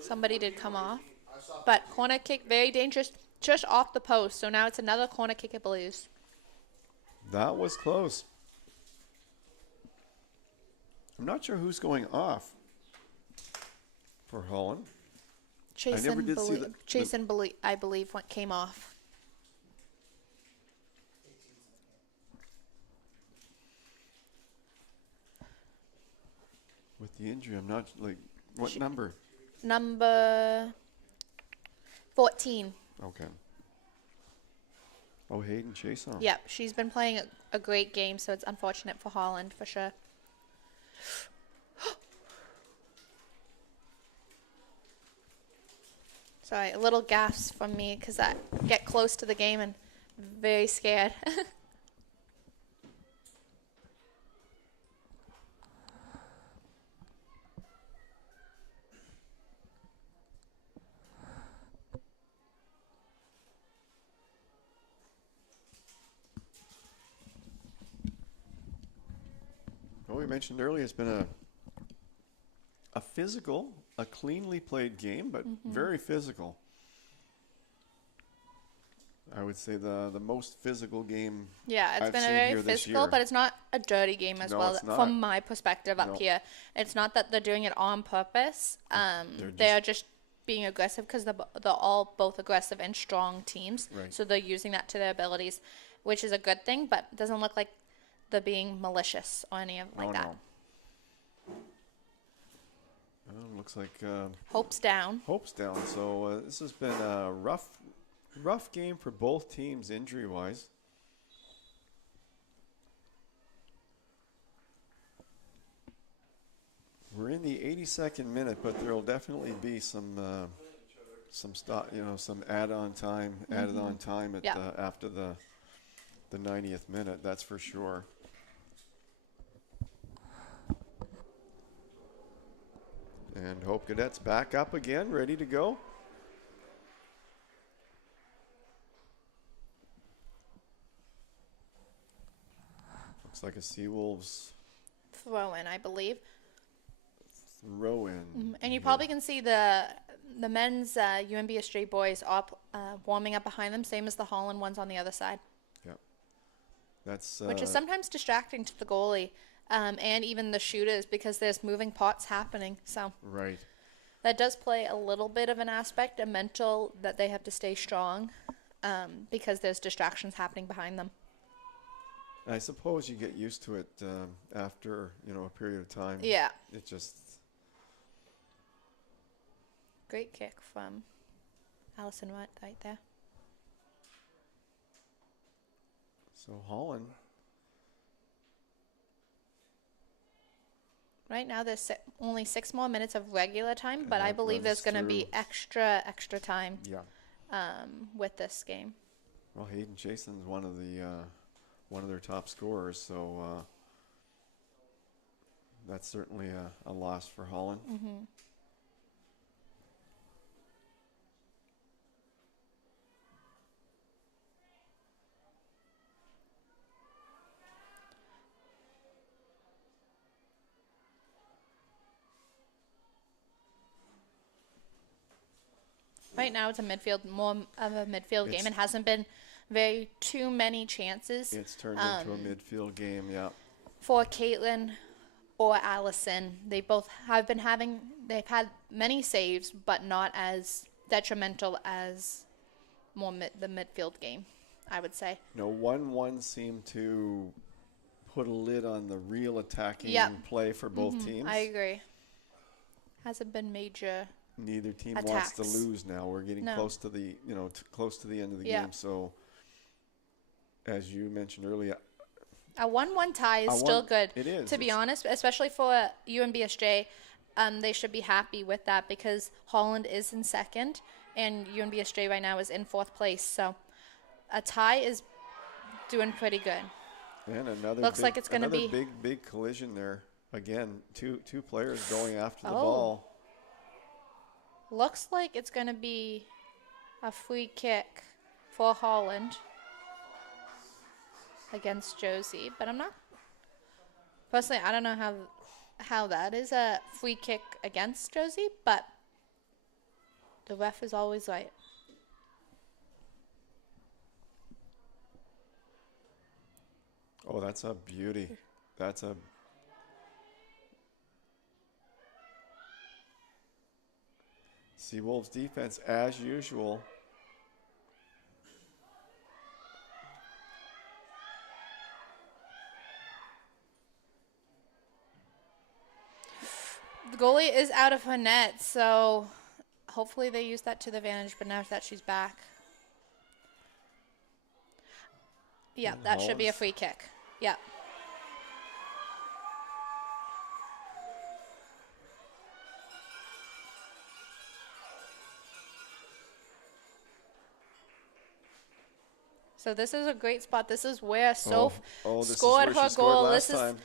somebody did come off. But corner kick, very dangerous, just off the post. So now it's another corner kick at Blues. That was close. I'm not sure who's going off for Holland. I believe, came off. With the injury, I'm not, what number? Number 14. Okay. Oh, Hayden Chason. Yep, she's been playing a great game, so it's unfortunate for Holland for sure. Sorry, a little gasp from me because I get close to the game and very scared. Well, we mentioned earlier it's been a physical, a cleanly played game, but very physical. I would say the most physical game. Yeah, it's I've been a seen very here this physical, year. but it's not a dirty game as No, well. it's not. From my perspective up No. here, it's not that they're doing it on purpose. They are just being aggressive because they're all both aggressive and strong teams. Right. So they're using that to their abilities, which is a good thing. But it doesn't look like they're being malicious or any of like that. No. Looks like Hope's down. Hope's down. So this has been a rough game for both teams injury-wise. We're in the 82nd minute, but there will definitely be some added-on time at Yep. after the 90th minute. That's for sure. And Hope Cadets back up again, ready to go. Looks like a Seawolves Throw in, I believe. throw in. And you probably can see the men's UNBSJ boys up warming up behind them, same as the Holland ones on the other side. Yep. That's Which is sometimes distracting to the goalie and even the shooters because there's moving parts happening. So right. that does play a little bit of an aspect, a mental, that they have to stay strong because there's distractions happening behind them. I suppose you get used to it after a period of time. Yeah. It just Great kick from Allison Watt right there. so Holland. Right now, there's only 6 more minutes of regular time, but I that believe there's runs going to be through. extra time Yeah. with this game. Well, Hayden Jason's one of their top scorers, so that's certainly a loss for Holland. Mm-hmm. Right now, it's more of a midfield game. It hasn't been too many chances. It's turned into a midfield game, yeah. For Caitlin or Allison. They both have they've had many saves, but not as detrimental as the midfield game, I would say. 1-1 seemed to put a lid on the real attacking play for both teams. I agree. Hasn't been major. Neither team attacks. wants to lose now. We're getting close to the close to the end of the game. So, as you mentioned earlier, a 1-1 tie is still good. It is. To be honest, especially for UNBSJ, they should be happy with that because Holland is in second and UNBSJ right now is in 4th place. So, a tie is doing pretty good. And another Looks like it's going to be big collision there. Again, two players going after the ball. Looks like it's going to be a free kick for Holland against Josie, but I'm not Personally, I don't know how that is a free kick against Josie, but the ref is always right. Oh, that's a beauty. That's a... Seawolves defense, as usual. The goalie is out of her net, so hopefully they use that to the advantage, but now that she's back. Yeah, that should be a free kick. Yeah. So this is a great spot. This is where Soph scored her goal. Last time.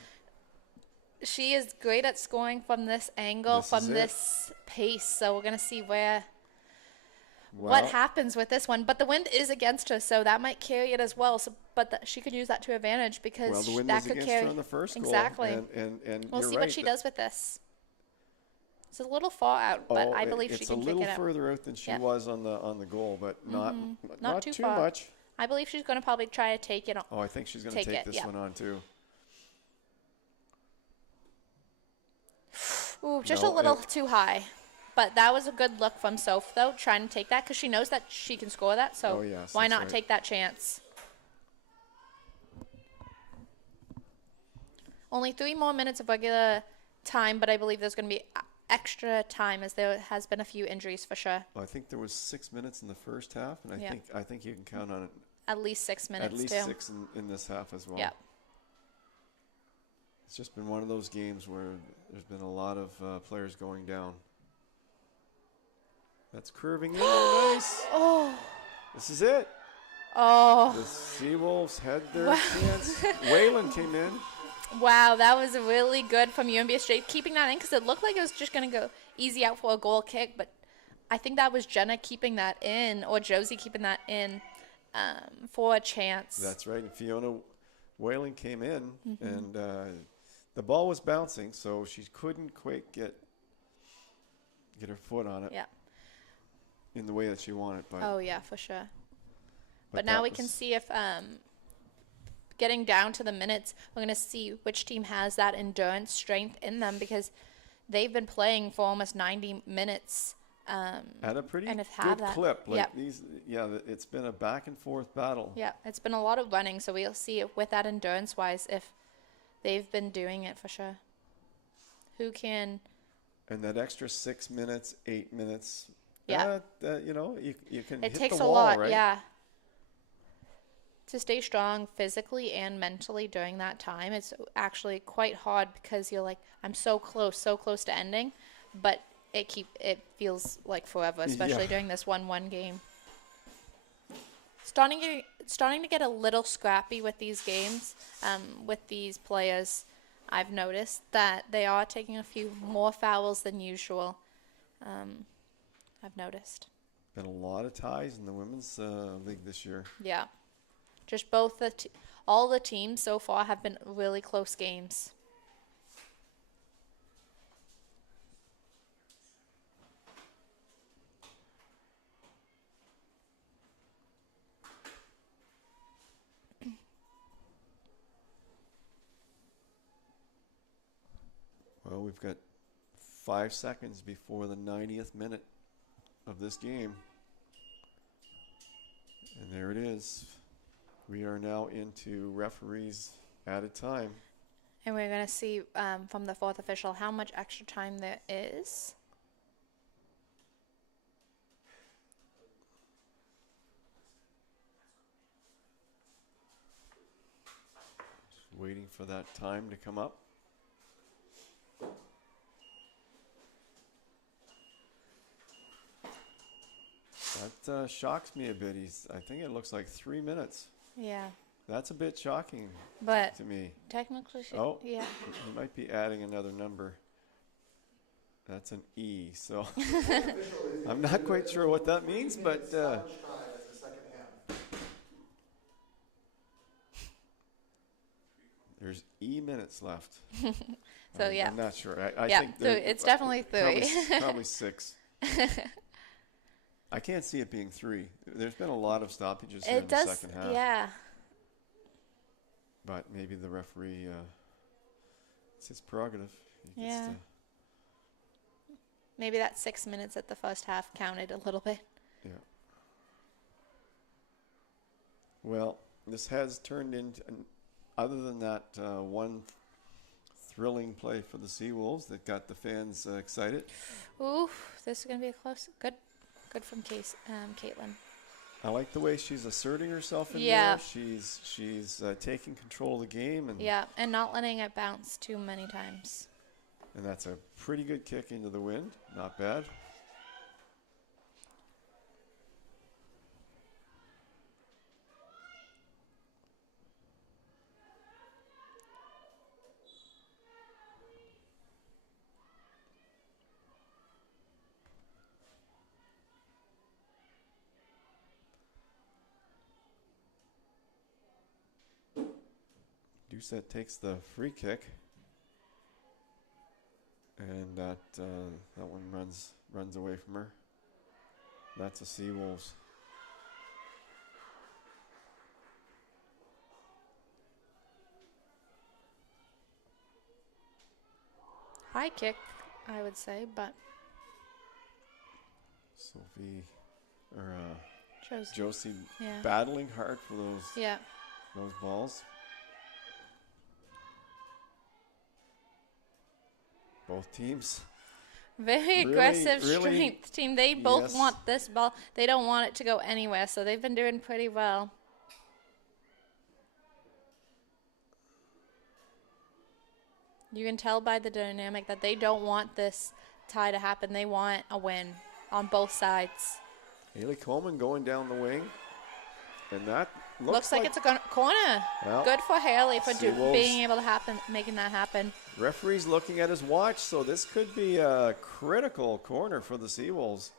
She is great at scoring from this angle, from this pace. So we're going to see what happens with this one. But the wind is against her, so that might carry it as well. So, but she could use that to advantage because the wind that was could against carry. her on the first goal. Exactly. And we'll you're see right, what she does with this. It's a little far out, but I believe she can kick it It's a out. little further out than she was on the goal, but not too far. much. I believe she's going to probably try to take it on. Oh, I think she's going to take this one on too. Ooh, just a little too high. But that was a good look from Soph, though, trying to take that because she knows that she can score that. So why not take that chance? Only 3 more minutes of regular time, but I believe there's going to be extra time as there has been a few injuries for sure. Well, I think there was 6 minutes in the first half, and I think you can count on it. At least 6 minutes, At least too. 6 in this half as well. Yeah. It's just been one of those games where there's been a lot of players going down. That's curving in. Nice. Oh. This is it. Oh. The Seawolves had their chance. Waylon came in. Wow, that was really good from UNBSJ keeping that in because it looked like it was just going to go easy out for a goal kick, but I think that was Jenna keeping that in or Josie keeping that in for a chance. That's right. And Fiona Whaling came in, and the ball was bouncing, so she couldn't quite get her foot on it in the way that she wanted. But oh, yeah, for sure. But now we can see if getting down to the minutes, we're going to see which team has that endurance strength in them because they've been playing for almost 90 minutes. At a pretty and good clip. It's been a back and forth battle. Yeah, it's been a lot of running, so we'll see with that endurance-wise if they've been doing it for sure. Who can... And that extra 6 minutes, 8 minutes, you can it hit takes the a wall, lot, right? yeah. To stay strong physically and mentally during that time, it's actually quite hard because you're like, I'm so close to ending, but it feels like forever, especially during this 1-1 game. Starting to get a little scrappy with these games, with these players. I've noticed that they are taking a few more fouls than usual. I've noticed. Been a lot of ties in the women's league this year. Yeah. Just both all the teams so far have been really close games. Well, we've got 5 seconds before the 90th minute of this game. And there it is. We are now into referees added time. And we're going to see from the fourth official how much extra time there is. Just waiting for that time to come up. That shocks me a bit. I think it looks like 3 minutes. Yeah. That's a bit shocking to me. Technically, he might be adding another number. That's an E, so I'm not quite sure what that means, but there There's minutes left. So yeah. I'm not sure. I Yeah, think it's definitely 3. Probably 6. I can't see it being 3. There's been a lot of stoppages here in the second half. Yeah. But maybe the referee, it's his prerogative. He gets Yeah. to- Maybe that 6 minutes at the first half counted a little bit. yeah. Well, this has turned into, other than that one thrilling play for the Seawolves that got the fans excited. Ooh, this is going to be a close. Good from Caitlin. I like the way she's asserting herself in Yeah. there. She's taking control of the game, and Yeah, and not letting it bounce too many times. and that's a pretty good kick into the wind. Not bad. Doucette takes the free kick, and that one runs away from her. That's a Seawolves. High kick, I would say, but Sophie or Josie. Josie Yeah. battling hard for Yeah. those balls. Both teams. Very Really, aggressive really, strength team. They both yes. want this ball. They don't want it to go anywhere, so they've been doing pretty well. You can tell by the dynamic that they don't want this tie to happen. They want a win on both sides. Haley Coleman going down the wing. And that Looks like it's a corner. Well, Good for Haley for Seawolves. being able to making that happen. referee's looking at his watch, so this could be a critical corner for the Seawolves.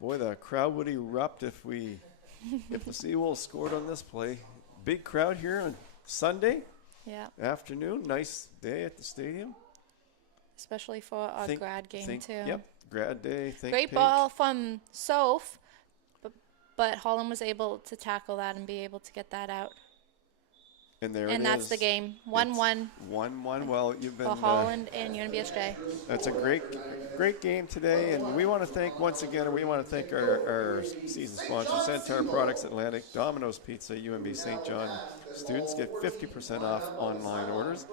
Boy, the crowd would erupt if the Seawolves scored on this play. Big crowd here on Sunday Yeah, afternoon. Nice day at the stadium. especially for our grad game too. Yep, grad day. Great Pink. ball from Soph, but Holland was able to tackle that and be able to get that out. And there And it that's is. the game. 1-1 1-1. Well, you've been. for Holland and UNBSJ. That's a great game today, and we want to thank once again. We want to thank our season sponsors: Centaur Products Atlantic, Domino's Pizza, UNB St. John. Students get 50% off online orders.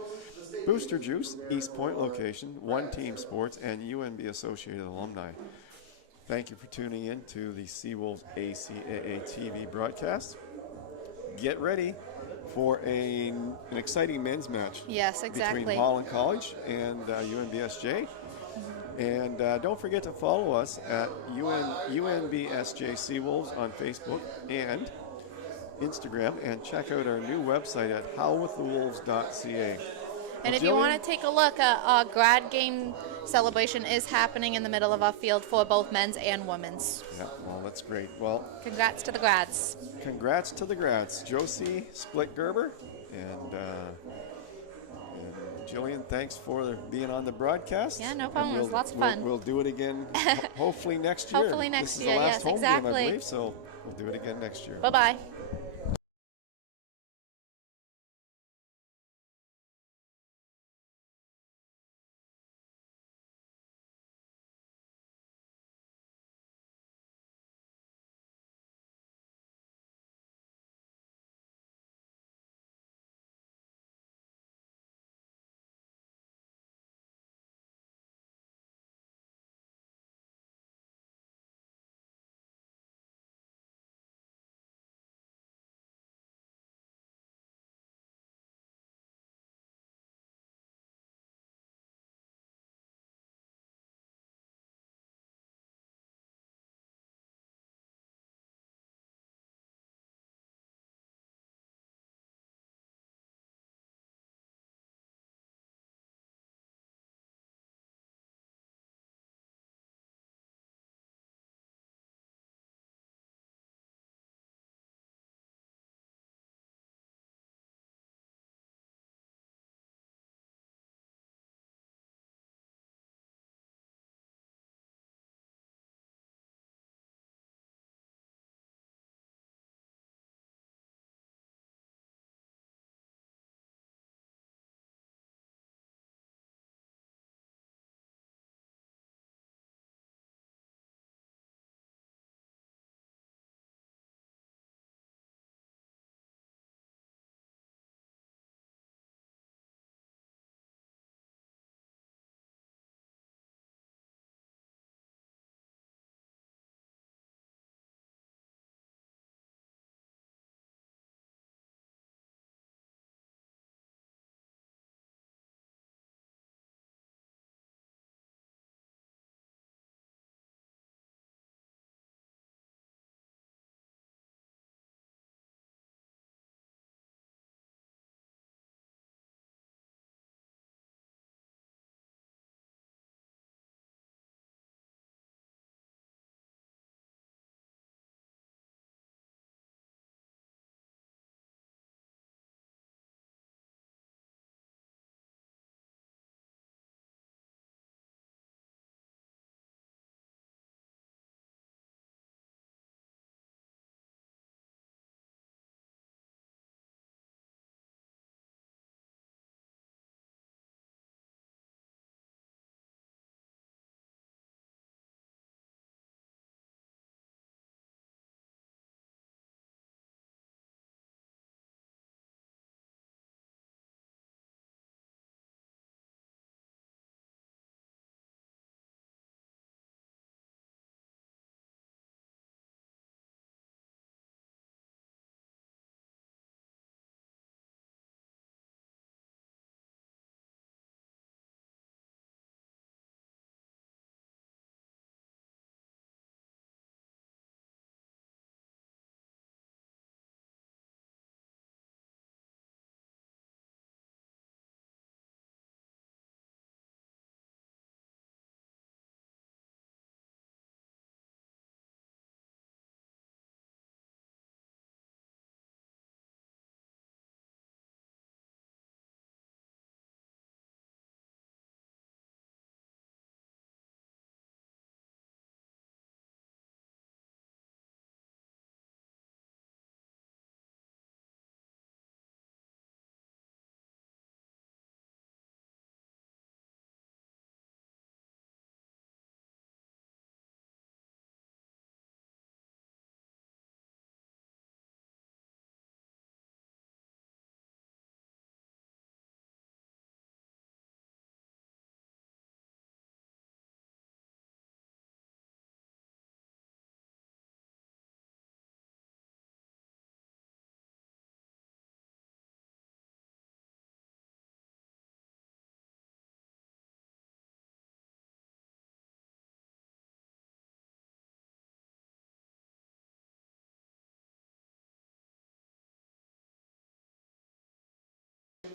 Booster Juice, East Point location, One Team Sports, and UNB Associated Alumni. Thank you for tuning in to the Seawolves ACAA TV broadcast. Get ready for an exciting men's match. Yes, exactly. Between Holland College and UNBSJ. And don't forget to follow us at UNBSJ Seawolves on Facebook and Instagram, and check out our new website at howwiththewolves.ca. And if you want to take a look, our grad game celebration is happening in the middle of our field for both men's and women's. Yeah, well, that's great. Well, Congrats to the grads. congrats to the grads, Josie Split-Gerber and Jillian. Thanks for being on the broadcast. Yeah, no problem. And It was lots of fun. We'll do it again, hopefully next year. Hopefully next this year, is the last yes, home exactly. game, I believe, so we'll do it again next year. Bye-bye.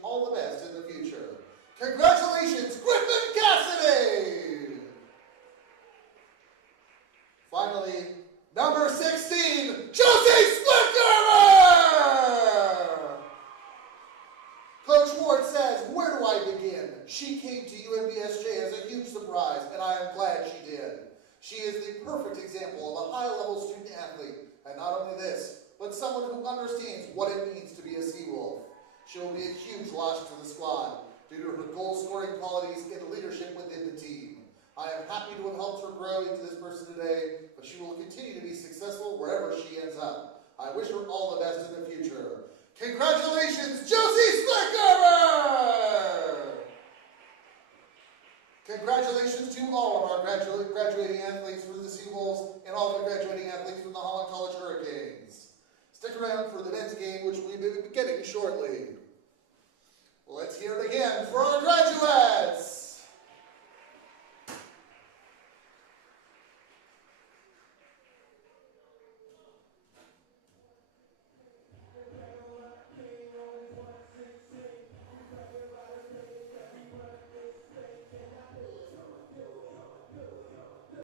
all the best in the future. Congratulations, Griffin Cassidy! Finally, number 16, Josie Splicker! Coach Ward says, where do I begin? She came to UNBSJ as a huge surprise, and I am glad she did. She is the perfect example of a high-level student athlete, and not only this, but someone who understands what it means to be a Seawolf. She will be a huge loss to the squad due to her goal-scoring qualities and leadership within the team. I am happy to have helped her grow into this person today, but she will continue to be successful wherever she ends up. I wish her all the best in the future. Congratulations, Josie Splicker! Congratulations to all of our graduating athletes from the Seawolves and all the graduating athletes from the Holland College Hurricanes. Stick around for the men's game, which we will be beginning shortly. Let's hear it again for our graduates!